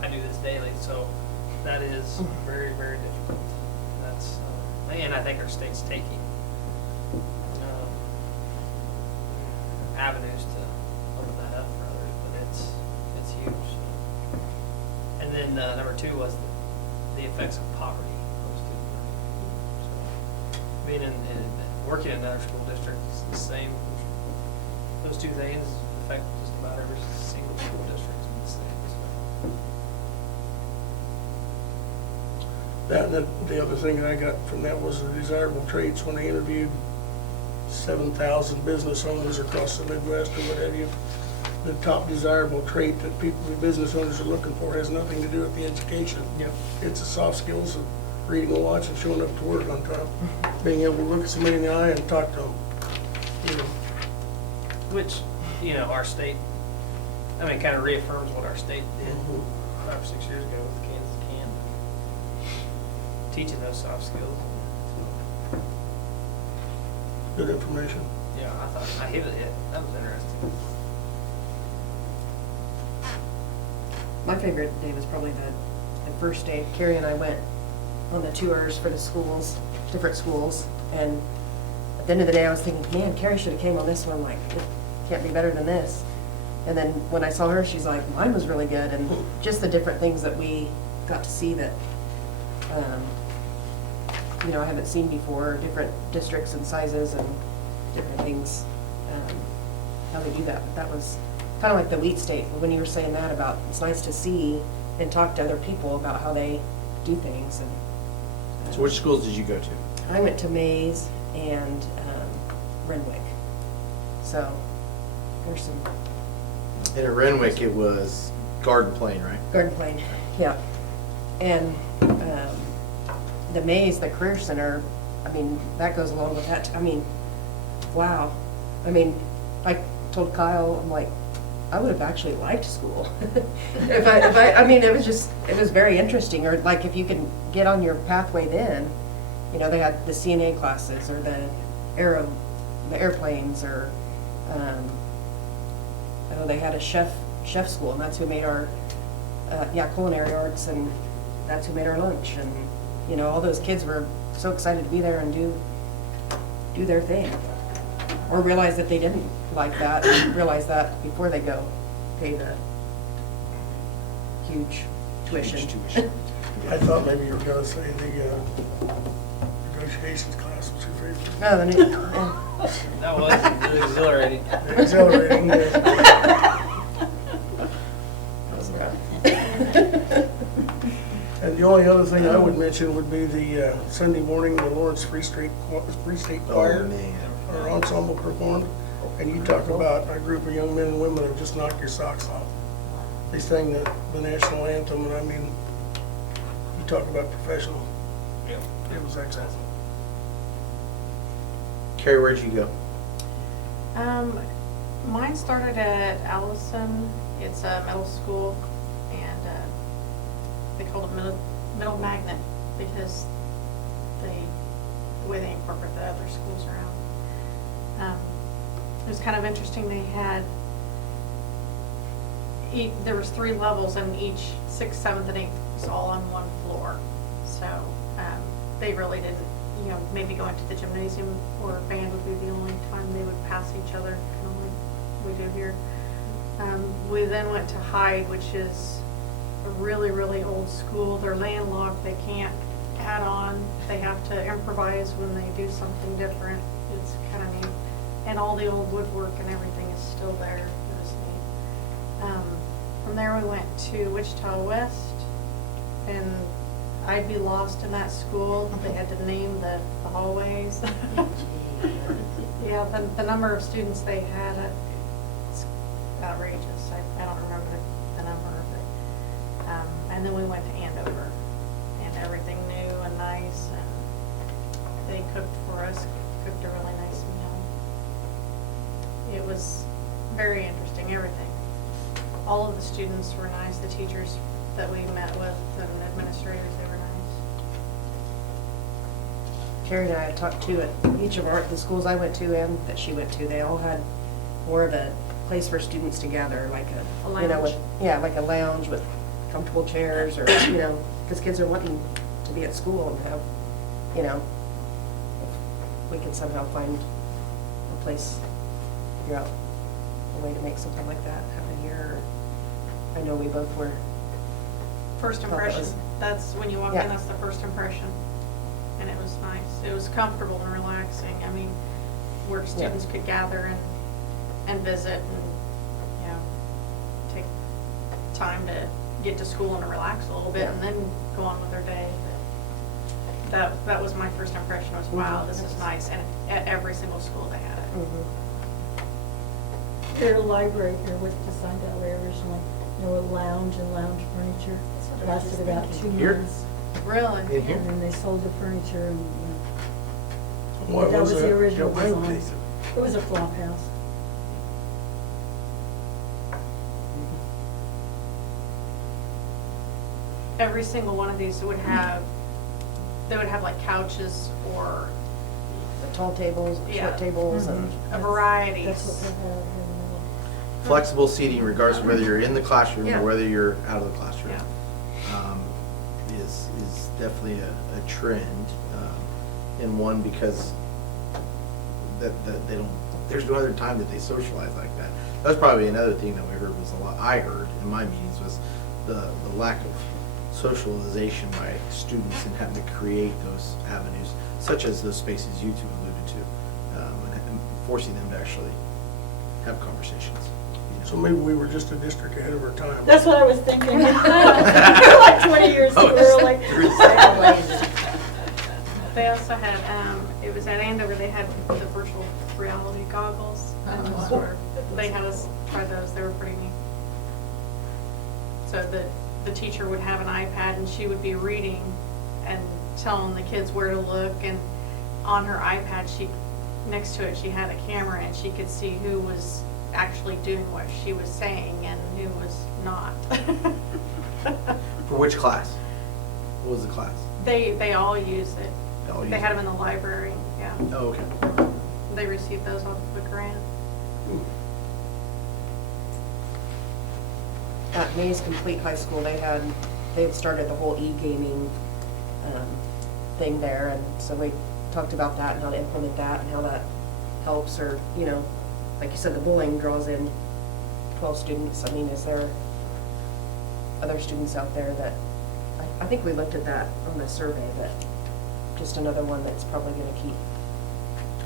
I do this daily, so that is very, very difficult. That's, and I think our state's taking avenues to open that up for others, but it's huge. And then number 2 was the effects of poverty on student learning. So being working in another school district is the same. Those 2 things affect just about every single school district in the state. So. That, and the other thing I got from that was the desirable traits when they interviewed 7,000 business owners across the Midwest or what have you. The top desirable trait that business owners are looking for has nothing to do with the education. Yep. It's the soft skills of reading a watch and showing up to work on time. Being able to look at somebody in the eye and talk to them. Which, our state, kind of reaffirms what our state did Mhm. 5 or 6 years ago with Kansas Can. Teaching those soft skills. Good information. Yeah, I hit it. That was interesting. My favorite day was probably the first day. Carrie and I went on the tours for the schools, different schools, and at the end of the day, I was thinking, man, Carrie should have came on this one. Like, it can't be better than this. And then when I saw her, she's like, mine was really good, and just the different things that we got to see that, I haven't seen before, different districts and sizes and different things, how they do that. But that was kind of like the wheat state, when you were saying that about, it's nice to see and talk to other people about how they do things. And So which schools did you go to? I went to Mays and Renwick. So there's some And at Renwick, it was Garden Plain, right? Garden Plain, yeah. And the Mays, the Career Center, that goes along with that. Wow. I told Kyle, I'm like, I would have actually liked school. It was very interesting. Or like if you can get on your pathway then, they had the CNA classes or the aero the airplanes, or, oh, they had a chef school, and that's who made our, culinary arts, and that's who made our lunch, and, you know, all those kids were so excited to be there and do their thing. Or realize that they didn't like that, and realize that before they go pay the huge tuition. I thought maybe you were gonna say the negotiations class was your favorite. No, the new, yeah. That was exhilarating. Exhilarating, yeah. And the only other thing I would mention would be the Sunday morning, the Lawrence Free State Choir, man. our ensemble performed. And you talk about a group of young men and women that just knock your socks off. They sang the national anthem, and I mean, you talk about professional. Yeah. It was excellent. Carrie, where'd you go? Mine started at Allison. It's a middle school, and they called it middle magnet because the way they incorporate the other schools around. It was kind of interesting. They had there was 3 levels, and each 6th, 7th, and 8th was all on one floor. So they really didn't, you know, maybe going to the gymnasium or band would be the only time they would pass each other, kind of like we do here. We then went to Hyde, which is a really, really old school. They're landlocked. They can't add on. They have to improvise when they do something different. It's kind of neat. And all the old woodwork and everything is still there. It was neat. From there we went to Wichita West, and I'd be lost in that school. They had to name the hallways. Yeah, the number of students they had, it's outrageous. I don't remember the number of it. And then we went to Andover, and everything new and nice, and they cooked for us, cooked a really nice meal. It was very interesting, everything. All of the students were nice, the teachers that we met with and administrators, they were nice. Carrie and I had talked to at each of the schools I went to and that she went to, they all had more of a place for students to gather, like A you know, lounge. like a lounge with comfortable chairs, or, you know, because kids are wanting to be at school and have, you know, if we could somehow find a place, figure out a way to make something like that happen here. I know we both were. First Thought that impression, was- that's when you walk Yeah. in, that's the first impression. And it was nice. It was comfortable and relaxing. I mean, where students could gather and visit and, you know, take time to get to school and relax a little bit, Yeah. and then go on with their day. But that was my first impression, was, wow, this is nice. And at every single school they had it. Mhm. Their library here was designed that way originally. You know, a lounge and lounge furniture. Lasted about 2 Here? months. Really? In here? And then they sold the furniture and, What that was the that? original Yeah, right. design. It was a flop house. Every single one of these would have, they would have like couches or The tall tables, the Yeah. short tables, and a variety. That's what they had here in the middle. Flexible seating regardless of whether you're in the classroom Yeah. or whether you're out of the classroom. Yeah. Is definitely a trend, and one because that they don't, there's no other time that they socialize like that. That's probably another thing that we heard was I heard in my meetings was the lack of socialization by students and having to create those avenues, such as those spaces you two alluded to, and forcing them to actually have conversations. So maybe we were just a district ahead of our time. That's what I was thinking. We're like 20 years too early. They also had, it was at Andover, they had the virtual reality goggles. And those were, they had us try those, they were pretty neat. So the teacher would have an iPad and she would be reading and telling the kids where to look, and on her iPad, next to it, she had a camera and she could see who was actually doing what she was saying and who was not. For which class? What was the class? They all use it. They all use They had it? them in the library, yeah. Oh, okay. They received those off of a grant. At Mays Complete High School, they've started the whole e-gaming thing there, and so we talked about that and how to implement that and how that helps, or, you know, like you said, the bullying draws in 12 students. I mean, is there other students out there that, I think we looked at that on the survey, but just another one that's probably gonna keep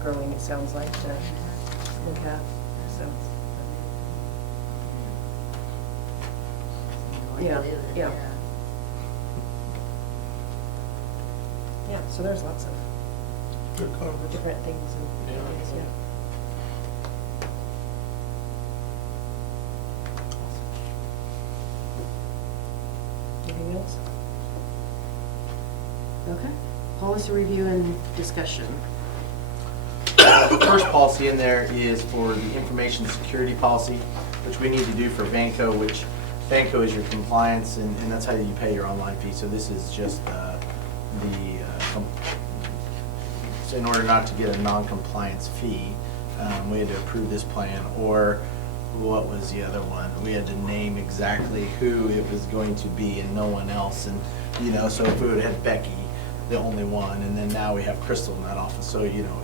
growing, it sounds like, to look at, so. Yeah, yeah. Yeah, so there's lots of Good conference. different things and Yeah. things, yeah. Anything else? Okay, policy review and discussion. The first policy in there is for the information security policy, which we need to do for Vanco, which Vanco is your compliance, and that's how you pay your online fee. So this is just so in order not to get a non-compliance fee, we had to approve this plan, or what was the other one? We had to name exactly who it was going to be and no one else. And, you know, so if we would have had Becky, the only one, and then now we have Crystal in that office. So, you know,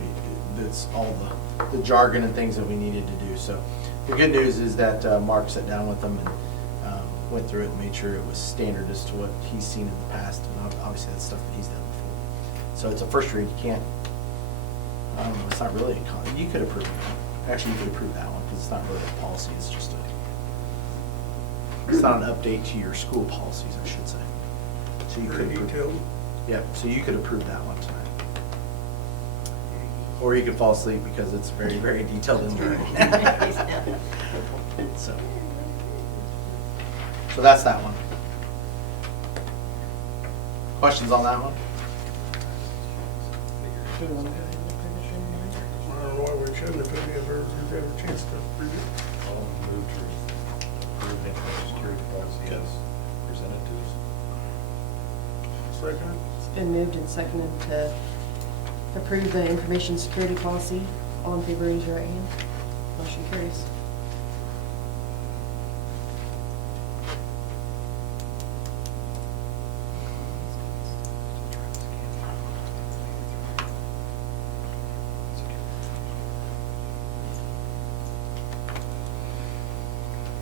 it's all the jargon and things that we needed to do. So the good news is that Mark sat down with them and went through it and made sure it was standard as to what he's seen in the past. And obviously that's stuff that he's done before. So it's a first read. You can't, I don't know, it's not really you could approve it. Actually, you could approve that one because it's not really a policy. It's just it's not an update to your school policies, I should say. So you Very could detailed. Yep, so you could approve that one tonight. Or you could fall asleep because it's very, very detailed in there. So that's that one. Questions on that one? Do you wanna go ahead and approve it then, Mike? I don't know why we shouldn't have, if we've had a chance to review. I'll move to approve the information security policy as presented to us. Second. It's been moved and seconded to approve the information security policy. All in favor, raise your right hand. Motion carries.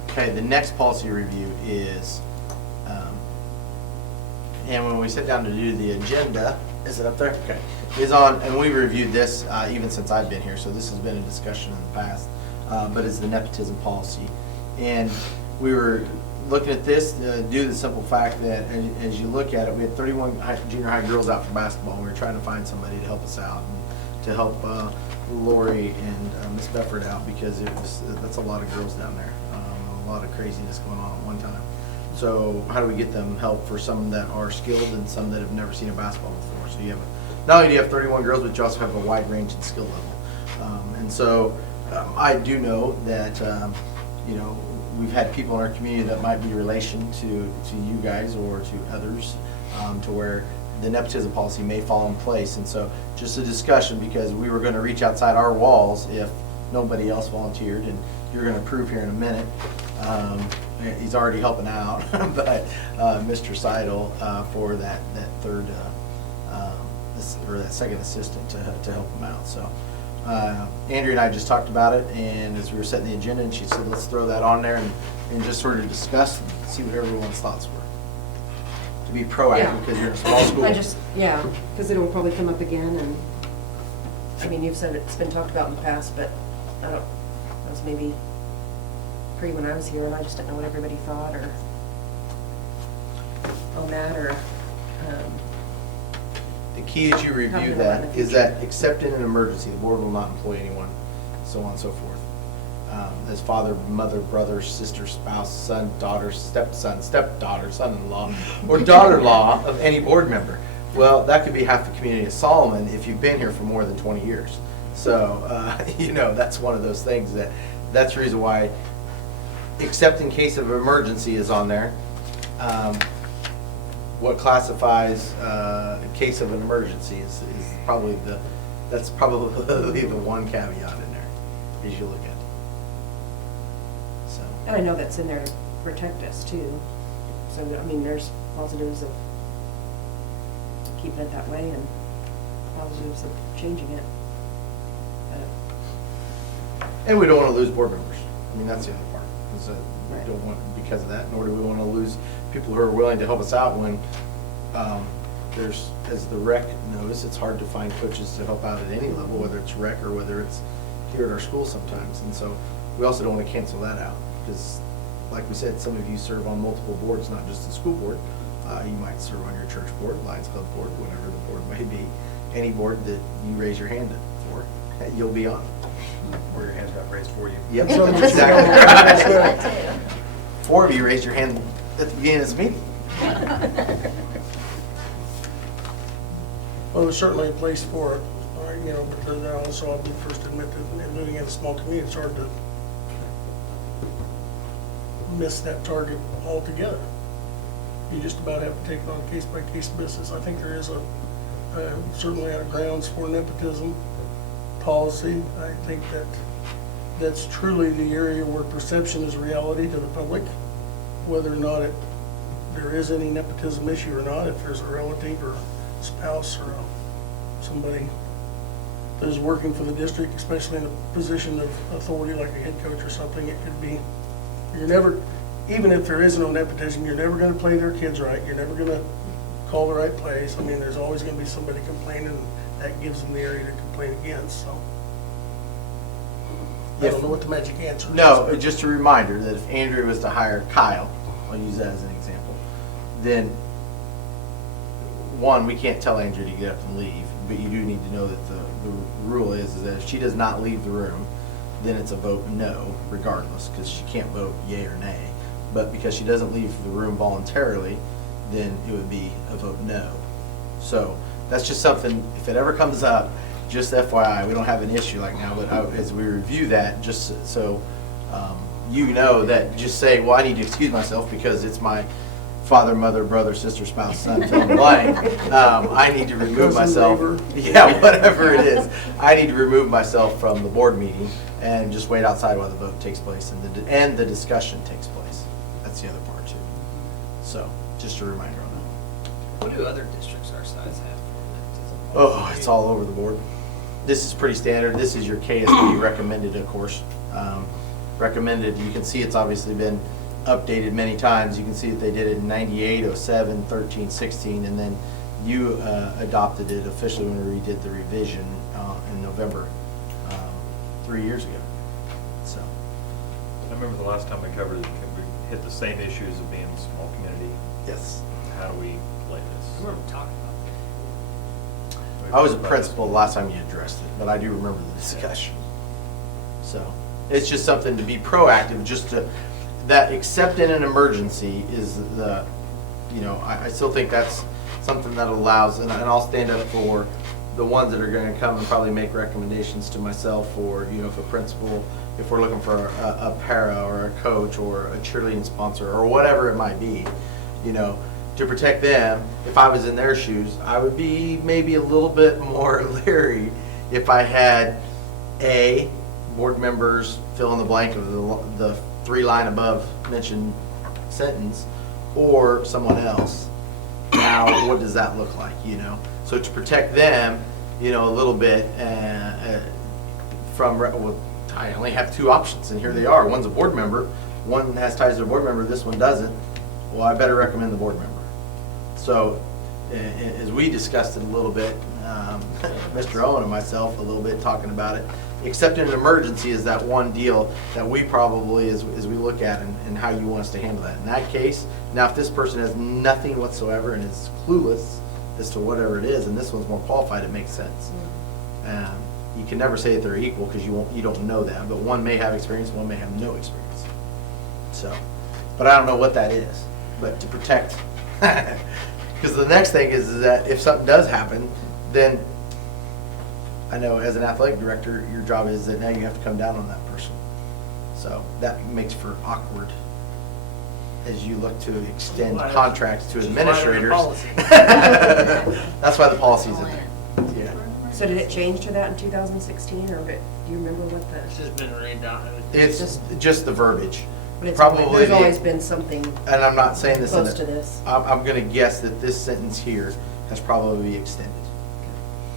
Okay, the next policy review is, and when we sit down to do the agenda, is it up there? Okay. Is on, and we reviewed this even since I've been here, so this has been a discussion in the past, but it's the nepotism policy. And we were looking at this due to the simple fact that as you look at it, we had 31 junior high girls out for basketball, and we were trying to find somebody to help us out and to help Lori and Miss Befford out, because that's a lot of girls down there. A lot of craziness going on at one time. So how do we get them help for some that are skilled and some that have never seen a basketball before? So you have, not only do you have 31 girls, but you also have a wide range in skill level. And so I do know that, you know, we've had people in our community that might be relation to you guys or to others, to where the nepotism policy may fall in place. And so just a discussion, because we were going to reach outside our walls if nobody else volunteered, and you're going to approve here in a minute. He's already helping out, but Mr. Seidel for that third or that second assistant to help him out. So Andrea and I just talked about it, and as we were setting the agenda, and she said, let's throw that on there and just sort of discuss and see what everyone's thoughts were. To be proactive, Yeah. because you're in a small school. Yeah, because it'll probably come up again, and, I mean, you've said it's been talked about in the past, but I don't, that was maybe pre when I was here, and I just didn't know what everybody thought, or on that, or, The key as you review Talking about in that the is future. that, except in an emergency, the board will not employ anyone, so on and so forth. As father, mother, brother, sister, spouse, son, daughter, stepson, stepdaughter, son-in-law, or daughter-in-law of any board member. Well, that could be half the community of Solomon if you've been here for more than 20 years. So, you know, that's one of those things that's the reason why, except in case of emergency is on there. What classifies a case of an emergency is probably That's probably the one caveat in there, as you look at it. So, And I know that's in there to protect us too. So, I mean, there's positives of keeping it that way and positives of changing it. and we don't want to lose board members. I mean, that's the other part, is that we Right. don't want, because of that, nor do we want to lose people who are willing to help us out when, there's, as the rec knows, it's hard to find coaches to help out at any level, whether it's rec or whether it's here at our school sometimes. And so we also don't want to cancel that out, because like we said, some of you serve on multiple boards, not just the school board. You might serve on your church board, Lions Club board, whatever the board may be. Any board that you raise your hand for, you'll be on. Or your hands got raised for you. Yep, So- that's exactly right. That 4 of you raised your hand at the beginning of this meeting. Well, there's certainly a place for it, you know, but then also I'll be the first to admit that living in a small community, it's hard to miss that target altogether. You just about have to take it on a case-by-case basis. I think there is certainly out of grounds for nepotism policy. I think that that's truly the area where perception is reality to the public, whether or not there is any nepotism issue or not, if there's a relative or spouse or somebody that is working for the district, especially in a position of authority like a head coach or something, it could be, you're never, even if there is no nepotism, you're never gonna play their kids right, you're never gonna call the right plays. I mean, there's always gonna be somebody complaining, and that gives them the area to complain against, so. I don't know what the magic answer is. No, just a reminder that if Andrew was to hire Kyle, I'll use that as an example, then, one, we can't tell Andrew to get up and leave, but you do need to know that the rule is that if she does not leave the room, then it's a vote no, regardless, because she can't vote yea or nay. But because she doesn't leave the room voluntarily, then it would be a vote no. So that's just something, if it ever comes up, just FYI, we don't have an issue like now, but as we review that, just so you know that, just say, well, I need to excuse myself because it's my father, mother, brother, sister, spouse, son, fill in the blank. I need to remove Cousin, myself. neighbor. Yeah, whatever it is. I need to remove myself from the board meeting and just wait outside while the vote takes place and the discussion takes place. That's the other part too. So, just a reminder on that. What do other districts our size have for nepotism? Oh, it's all over the board. This is pretty standard. This is your KSB recommended, of course. Recommended, you can see it's obviously been updated many times. You can see that they did it in 98, 07, 13, 16, and then you adopted it officially when we redid the revision in November 3 years ago. So, I remember the last time we covered it, we hit the same issues of being a small community. yes. How do we play I this? remember talking about I was a principal last time you addressed it, but I do remember the discussion. So, it's just something to be proactive, just to, that except in an emergency is the, you know, I still think that's something that allows, and I'll stand up for the ones that are gonna come and probably make recommendations to myself, or, you know, if a principal, if we're looking for a para or a coach or a cheerleading sponsor or whatever it might be, you know, to protect them. If I was in their shoes, I would be maybe a little bit more leery if I had a board members fill in the blank of the 3-line above mentioned sentence, or someone else. Now, what does that look like, you know? So to protect them, you know, a little bit from, well, I only have 2 options, and here they are. One's a board member, one has ties to a board member, this one doesn't. Well, I better recommend the board member. So, as we discussed it a little bit, Mr. Owen and myself, a little bit talking about it, except in an emergency is that one deal that we probably, as we look at and how you want us to handle that. In that case, now if this person has nothing whatsoever and is clueless as to whatever it is, and this one's more qualified, it makes sense. You can never say that they're equal because you don't know that, but one may have experience, one may have no experience. So, but I don't know what that is, but to protect, because the next thing is that if something does happen, then I know as an athletic director, your job is that now you have to come down on that person. So that makes for awkward as you look to extend contracts to Which is why there's a administrators. policy. That's why the policy's in there. Yeah. So did it change to that in 2016, or do you remember what It's the, just been redone. It's just the verbiage. but it's Probably always, there's the- always been something And I'm not saying this in close to a, this. I'm gonna guess that this sentence here has probably extended,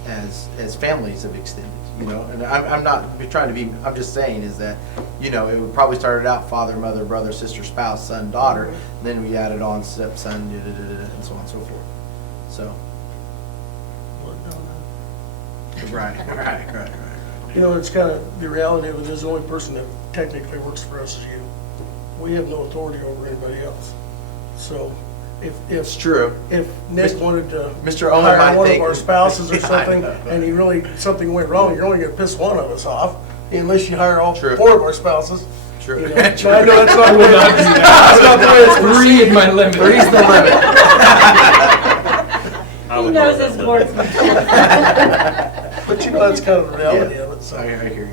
as families have extended, you know, and I'm not trying to be, I'm just saying is that, you know, it would probably started out father, mother, brother, sister, spouse, son, daughter, and then we added on stepson, and so on and so forth, so. Right. You know, it's kind of, the reality of it is the only person that technically works for us is you. We have no authority over anybody else. So if It's true. if Nick wanted to Mr. Owen might hire one of think- our spouses or Yeah, I something, know. and he really, something went wrong, you're only gonna piss one of us off, unless you hire all True. 4 of our spouses. True. You know, I know that's not the way that's not the way it's Three perceived. is my limit. Three's the limit. He knows his board's. But you know, that's kind of the reality of it, I so. hear you. I hear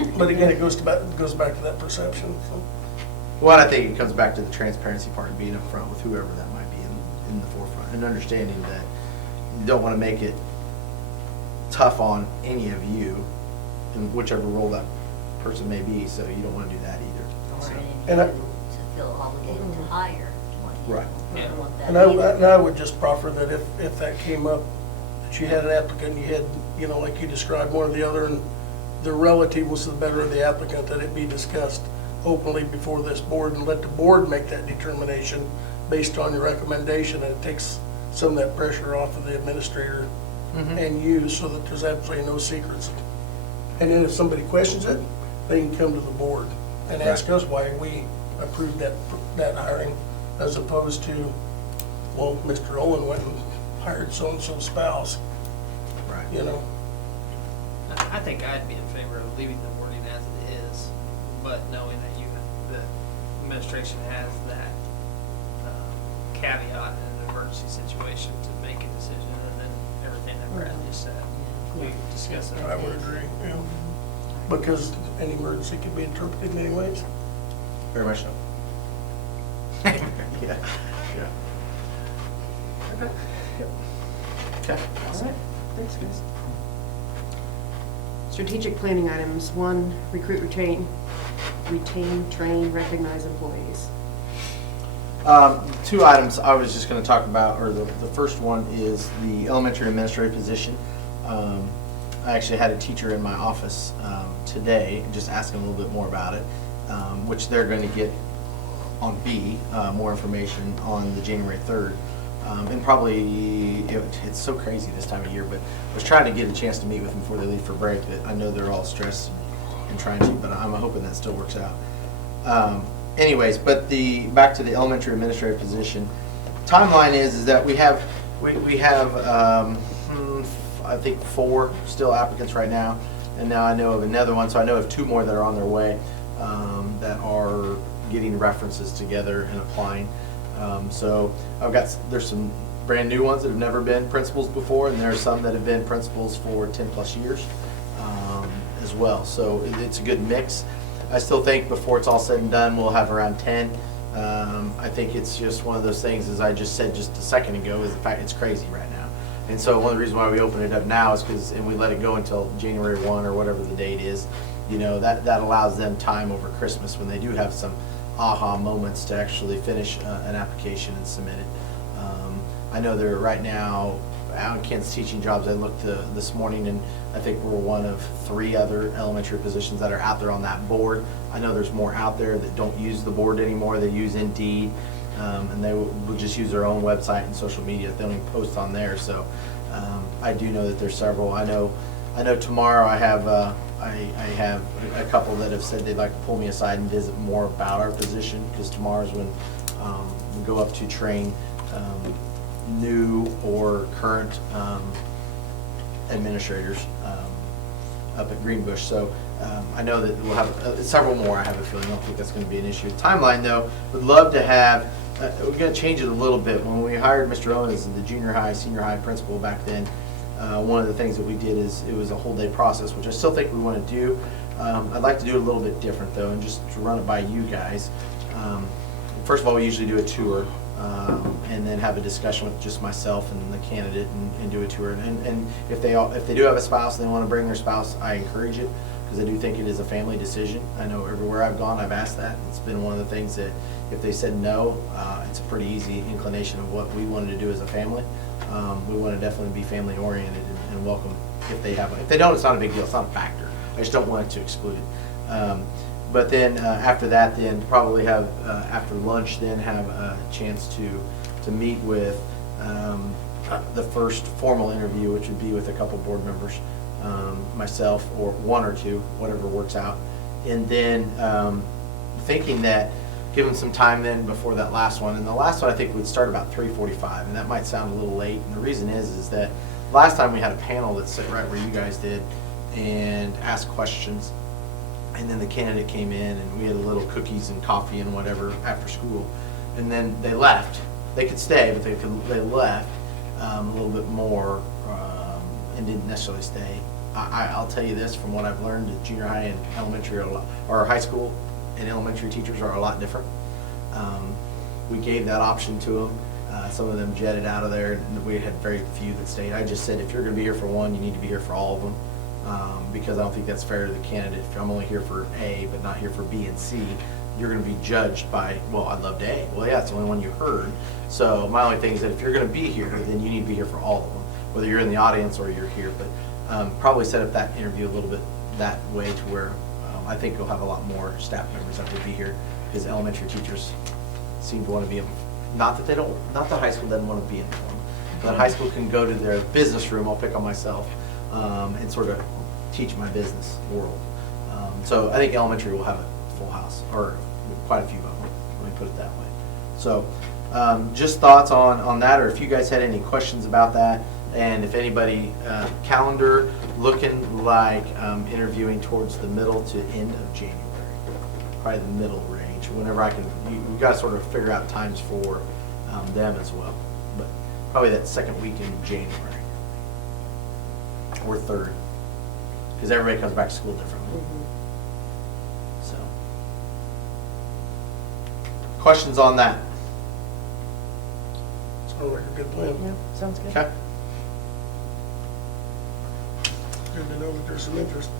you. But again, it goes back to that perception, so. Well, I think it comes back to the transparency part and being upfront with whoever that might be in the forefront, and understanding that you don't want to make it tough on any of you in whichever role that person may be, so you don't want to do that either. Or So, And I- anyone to feel obligated to hire one. Right. I don't want that And I either. would just proffer that if that came up, that you had an applicant, and you had, you know, like you described, one or the other, and the relative was the better of the applicant, that it be discussed openly before this board, and let the board make that determination based on your recommendation, and it takes some of that pressure off of the administrator and you, so that there's absolutely no secrets. And then if somebody questions it, they can come to the board and ask us why we approved that hiring, as opposed to, well, Mr. Owen went and hired so-and-so's spouse, Right. you know? I think I'd be in favor of leaving the wording as it is, but knowing that the administration has that caveat in an emergency situation to make a decision, and then everything that Brad just said, we discuss it. I would agree, yeah. Because an emergency could be interpreted many ways. Very much so. Yeah. Okay. Okay. All right, thanks, guys. Strategic planning items, 1, recruit, retain, train, recognize employees. 2 items I was just going to talk about, or the first one is the elementary administrative position. I actually had a teacher in my office today, just asking a little bit more about it, which they're going to get on B, more information on the January 3rd. And probably, it's so crazy this time of year, but I was trying to get a chance to meet with them before they leave for break, but I know they're all stressed and trying to, but I'm hoping that still works out. Anyways, but back to the elementary administrative position. Timeline is that we have I think 4 still applicants right now, and now I know of another one, so I know of 2 more that are on their way, that are getting references together and applying. So there's some brand new ones that have never been principals before, and there's some that have been principals for 10+ years as well. So it's a good mix. I still think before it's all said and done, we'll have around 10. I think it's just one of those things, as I just said just a second ago, is the fact it's crazy right now. And so one of the reasons why we open it up now is because, and we let it go until January 1 or whatever the date is, you know, that allows them time over Christmas when they do have some aha moments to actually finish an application and submit it. I know they're right now out in Kent's teaching jobs. I looked this morning, and I think we're one of 3 other elementary positions that are out there on that board. I know there's more out there that don't use the board anymore. They use Indeed, and they will just use their own website and social media. They don't even post on there. So I do know that there's several. I know tomorrow I have a couple that have said they'd like to pull me aside and visit more about our position, because tomorrow's when we go up to train new or current administrators up at Greenbush. So I know that we'll have several more. I have a feeling. I don't think that's going to be an issue. Timeline, though, would love to have. We're going to change it a little bit. When we hired Mr. Owen as the junior high, senior high principal back then, one of the things that we did is it was a whole day process, which I still think we want to do. I'd like to do it a little bit different, though, and just to run it by you guys. First of all, we usually do a tour and then have a discussion with just myself and the candidate and do a tour. And if they do have a spouse and they want to bring their spouse, I encourage it, because I do think it is a family decision. I know everywhere I've gone, I've asked that. It's been one of the things that if they said no, it's a pretty easy inclination of what we wanted to do as a family. We want to definitely be family oriented and welcome if they have. If they don't, it's not a big deal. It's not a factor. I just don't want it to exclude it. But then after that, then probably have after lunch, then have a chance to meet with the first formal interview, which would be with a couple board members, myself or one or two, whatever works out. And then thinking that give them some time then before that last one. And the last one I think would start about 3:45, and that might sound a little late. And the reason is that last time we had a panel that sat right where you guys did and asked questions. And then the candidate came in and we had a little cookies and coffee and whatever after school. And then they left. They could stay, but they left a little bit more and didn't necessarily stay. I'll tell you this, from what I've learned, that junior high and elementary or high school and elementary teachers are a lot different. We gave that option to them. Some of them jetted out of there, and we had very few that stayed. I just said, if you're going to be here for one, you need to be here for all of them. Because I don't think that's fair to the candidate. If I'm only here for A, but not here for B and C, you're going to be judged by, well, I loved A. Well, yeah, it's the only one you heard. So my only thing is that if you're going to be here, then you need to be here for all of them, whether you're in the audience or you're here. But probably set up that interview a little bit that way to where I think you'll have a lot more staff members that will be here, because elementary teachers seem to want to be in. Not that they don't, not that high school doesn't want to be in one, but high school can go to their business room. I'll pick on myself and sort of teach my business world. So I think elementary will have a full house, or quite a few of them, let me put it that way. So just thoughts on that, or if you guys had any questions about that, and if anybody, calendar looking like interviewing towards the middle to end of January, probably the middle range, whenever I can, you got to sort of figure out times for them as well, but probably that second week in January, or third, because everybody comes back to school differently. So, questions on that? Sounds like a good plan. Yeah, sounds good. Okay. Good to know that there's some interest.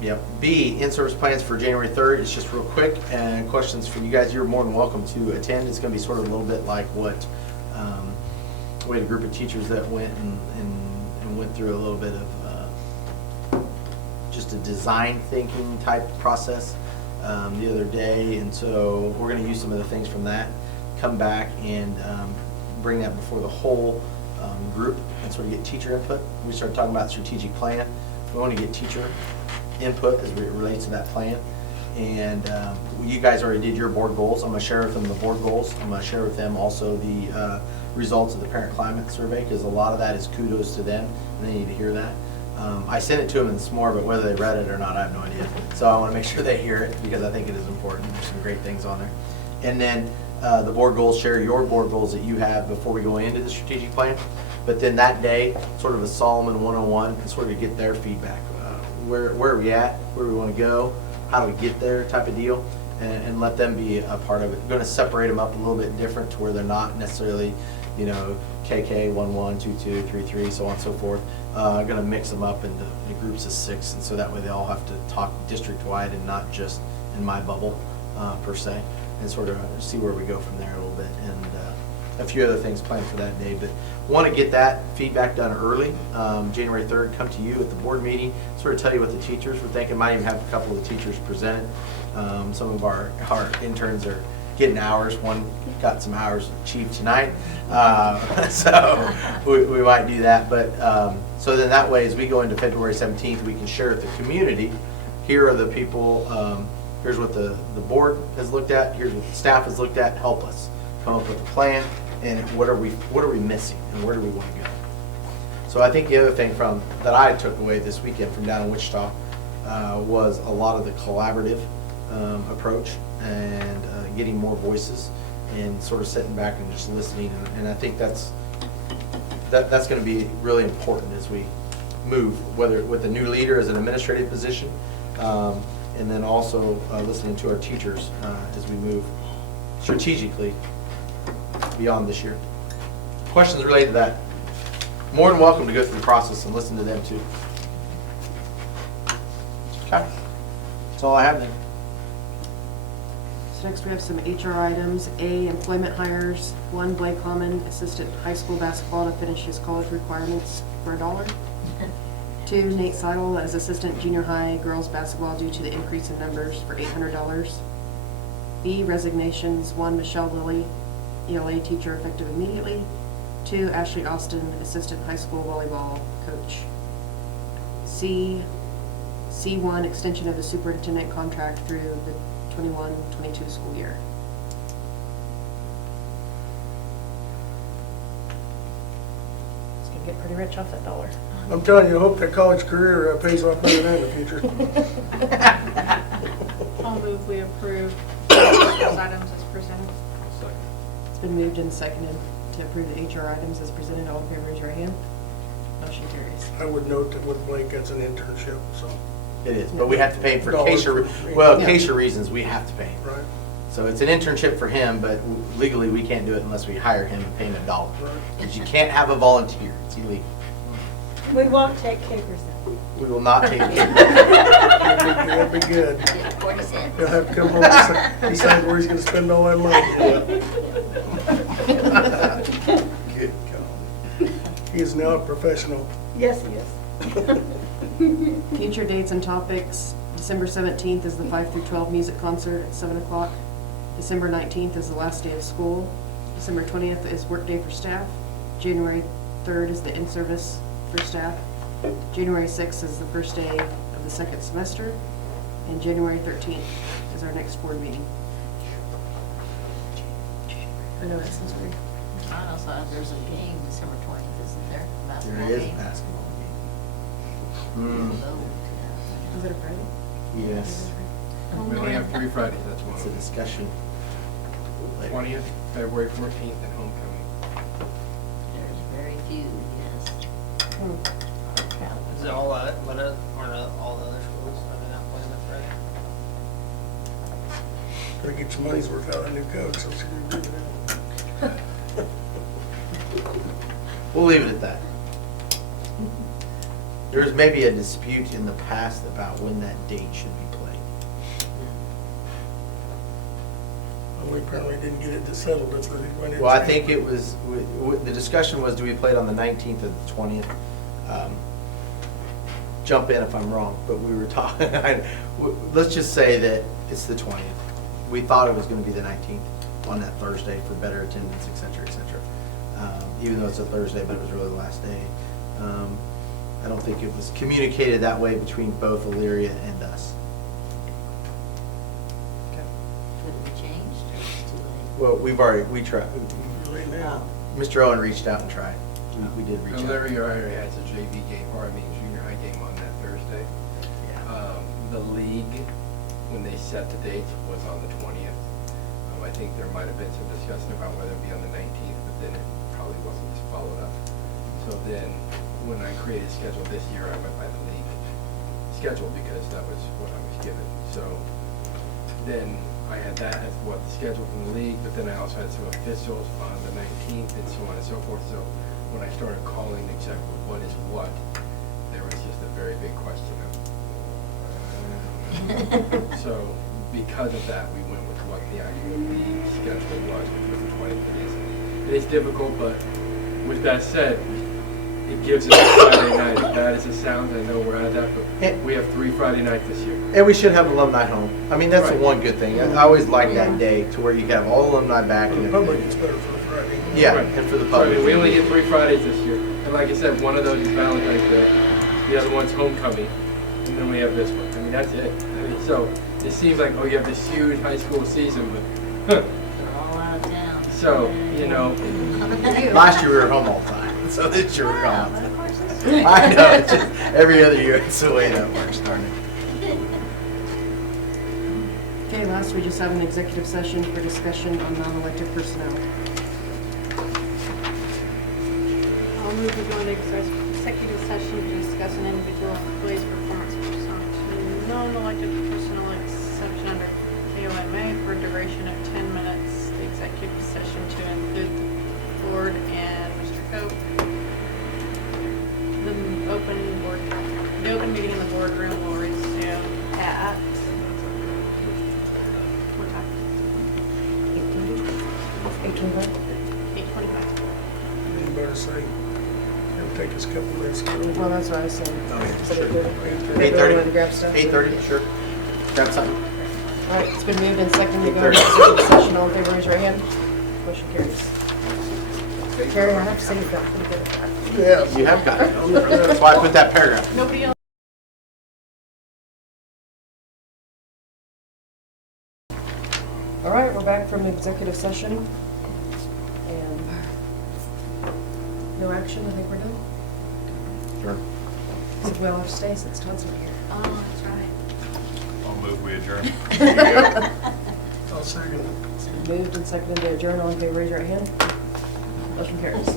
Yep. B, in-service plans for January 3rd. It's just real quick, and questions for you guys. You're more than welcome to attend. It's going to be sort of a little bit like what we had a group of teachers that went and went through a little bit of just a design thinking type process the other day, and so we're going to use some of the things from that, come back and bring that before the whole group and sort of get teacher input. We started talking about strategic plan. We want to get teacher input as it relates to that plan. And you guys already did your board goals. I'm going to share with them the board goals. I'm going to share with them also the results of the parent climate survey, because a lot of that is kudos to them, and they need to hear that. I sent it to them this morning, but whether they read it or not, I have no idea. So I want to make sure they hear it, because I think it is important. There's some great things on there. And then the board goals, share your board goals that you have before we go into the strategic plan. But then that day, sort of a Solomon 101, and sort of get their feedback. Where are we at? Where do we want to go? How do we get there? Type of deal, and let them be a part of it. I'm going to separate them up a little bit different to where they're not necessarily, you know, KK 1-1, 2-2, 3-3, so on and so forth. I'm going to mix them up into groups of 6, and so that way they all have to talk district-wide and not just in my bubble per se, and sort of see where we go from there a little bit. And a few other things planned for that day, but want to get that feedback done early. January 3rd, come to you at the board meeting, sort of tell you what the teachers were thinking. Might even have a couple of the teachers present it. Some of our interns are getting hours. One got some hours achieved tonight, so we might do that. But so then that way, as we go into February 17th, we can share with the community. Here are the people. Here's what the board has looked at. Here's what the staff has looked at. Help us come up with a plan. And what are we missing, and where do we want to go? So I think the other thing that I took away this weekend from down in Wichita was a lot of the collaborative approach, and getting more voices, and sort of sitting back and just listening. And I think that's going to be really important as we move, whether with a new leader as an administrative position, and then also listening to our teachers as we move strategically beyond this year. Questions related to that? More than welcome to go through the process and listen to them too. Okay, that's all I have then. So next we have some HR items. A, employment hires. 1, Blake Common, assistant high school basketball to finish his college requirements for $1. 2, Nate Seidel as assistant junior high girls basketball due to the increase in numbers for $800. B, resignations. 1, Michelle Lilly, ELA teacher effective immediately. 2, Ashley Austin, assistant high school volleyball coach. C1, extension of the superintendent contract through the 21-22 school year. It's gonna get pretty rich off that $1. I'm telling you, I hope that college career pays off better than in the future. I'll move we approve those items as presented. It's been moved and seconded to approve the HR items as presented. All in favor, raise your hand. Motion carries. I would note that with Blake, that's an internship, so, It is, but we have to pay him for Dollars CASA, for- well, Yeah. CASA reasons, we have to pay him. right, So it's an internship for him, but legally, we can't do it unless we hire him and pay him $1. right. Because you can't have a volunteer, it's illegal. We won't take capers then. We will not take it. That'd be good. Yeah, 40 cents. He'll have to come home and decide where he's gonna spend all that money. Good God. He is now a professional. Yes, he is. Future dates and topics. December 17th is the 5 through 12 music concert at 7 o'clock. December 19th is the last day of school. December 20th is work day for staff. January 3rd is the in-service for staff. January 6th is the first day of the second semester. And January 13th is our next board meeting. I know, that sounds weird. I also, there's a game December 20th, isn't there? Basketball There is a game. basketball game. We'll Mm, go to Is it a Friday? yes, We only have 3 Fridays, that's it's a one. discussion. later. 20th, February 14th, and homecoming. that. There's very few, yes. Is it all, all the other schools, I mean, not playing that Friday? Gotta get your money's worth out of the new coach, so she's gonna do that. We'll leave it at that. There's maybe a dispute in the past about when that date should be played. Well, we apparently didn't get it settled, that's what he went in. Well, I think it was, the discussion was, do we play it on the 19th or the 20th? Jump in if I'm wrong, but we were talking, let's just say that it's the 20th. We thought it was gonna be the 19th on that Thursday for better attendance, et cetera, et cetera. Even though it's a Thursday, but it was really the last day. I don't think it was communicated that way between both Elyria and us. Could it be changed? Or is it too late? Well, we tried. Right now. Mr. Owen reached out and tried. We did reach out. Elyria already has a JV game, or I mean junior high game on that Thursday. Yeah. The league, when they set the dates, was on the 20th. I think there might have been some discussion about whether it be on the 19th, but then it probably wasn't just followed up. So then, when I created a schedule this year, I went by the league schedule because that was what I was given. So then I had that as what the schedule from the league, but then I also had some officials on the 19th and so on and so forth. So when I started calling exactly what is what, there was just a very big question of. So because of that, we went with what the actual league schedule was, which was the 20th. It is difficult, but with that said, it gives us a Friday night. As bad as it sounds, I know we're at that, but we have 3 Friday nights this year. And we should have alumni home. I mean, that's the Right. one good thing. I always like that day to where you can have all alumni back. For the public, it's better for Friday. Yeah, Right. and for the So, I mean, public. we only get 3 Fridays this year. And like I said, one of those is Valentine's Day, the other one's homecoming, and then we have this one. I mean, that's it. I mean, so it seems like, oh, you have this huge high school season, but, They're all out of town. so, you know, Last year we were home all the time, so this year we're Yeah, gone. but of course it's. I know, it's just every other year, it's the way that works, darn it. Okay, last we just have an executive session for discussion on non-elected personnel. I'll move to go into executive session to discuss an individual employee's performance pursuant to non-elected personnel exception under KOMA for a duration of 10 minutes. The executive session to include the board and Mr. Cope. The open meeting in the boardroom will resume at what time? 8:25? 8:25. You better say, it'll take us a couple minutes to go. Well, that's what I was saying. Oh, yeah, Is it sure. 8:30? 8:30. Everyone to grab stuff? 8:30, sure. Grab something. All right, it's been moved and seconded to go into 8:30. executive session. All in favor, raise your right hand. Motion carries. Carrie, I have to say you've got pretty good at that. Yeah. You have got it. That's why I put that paragraph. Nobody else? All right, we're back from executive session. And no action, I think we're done. Sure. Except we all have to stay since Todd's not here. Oh, that's right. I'll move, we adjourn. I'll second it. It's been moved and seconded to adjourn. All in favor, raise your right hand. Motion carries.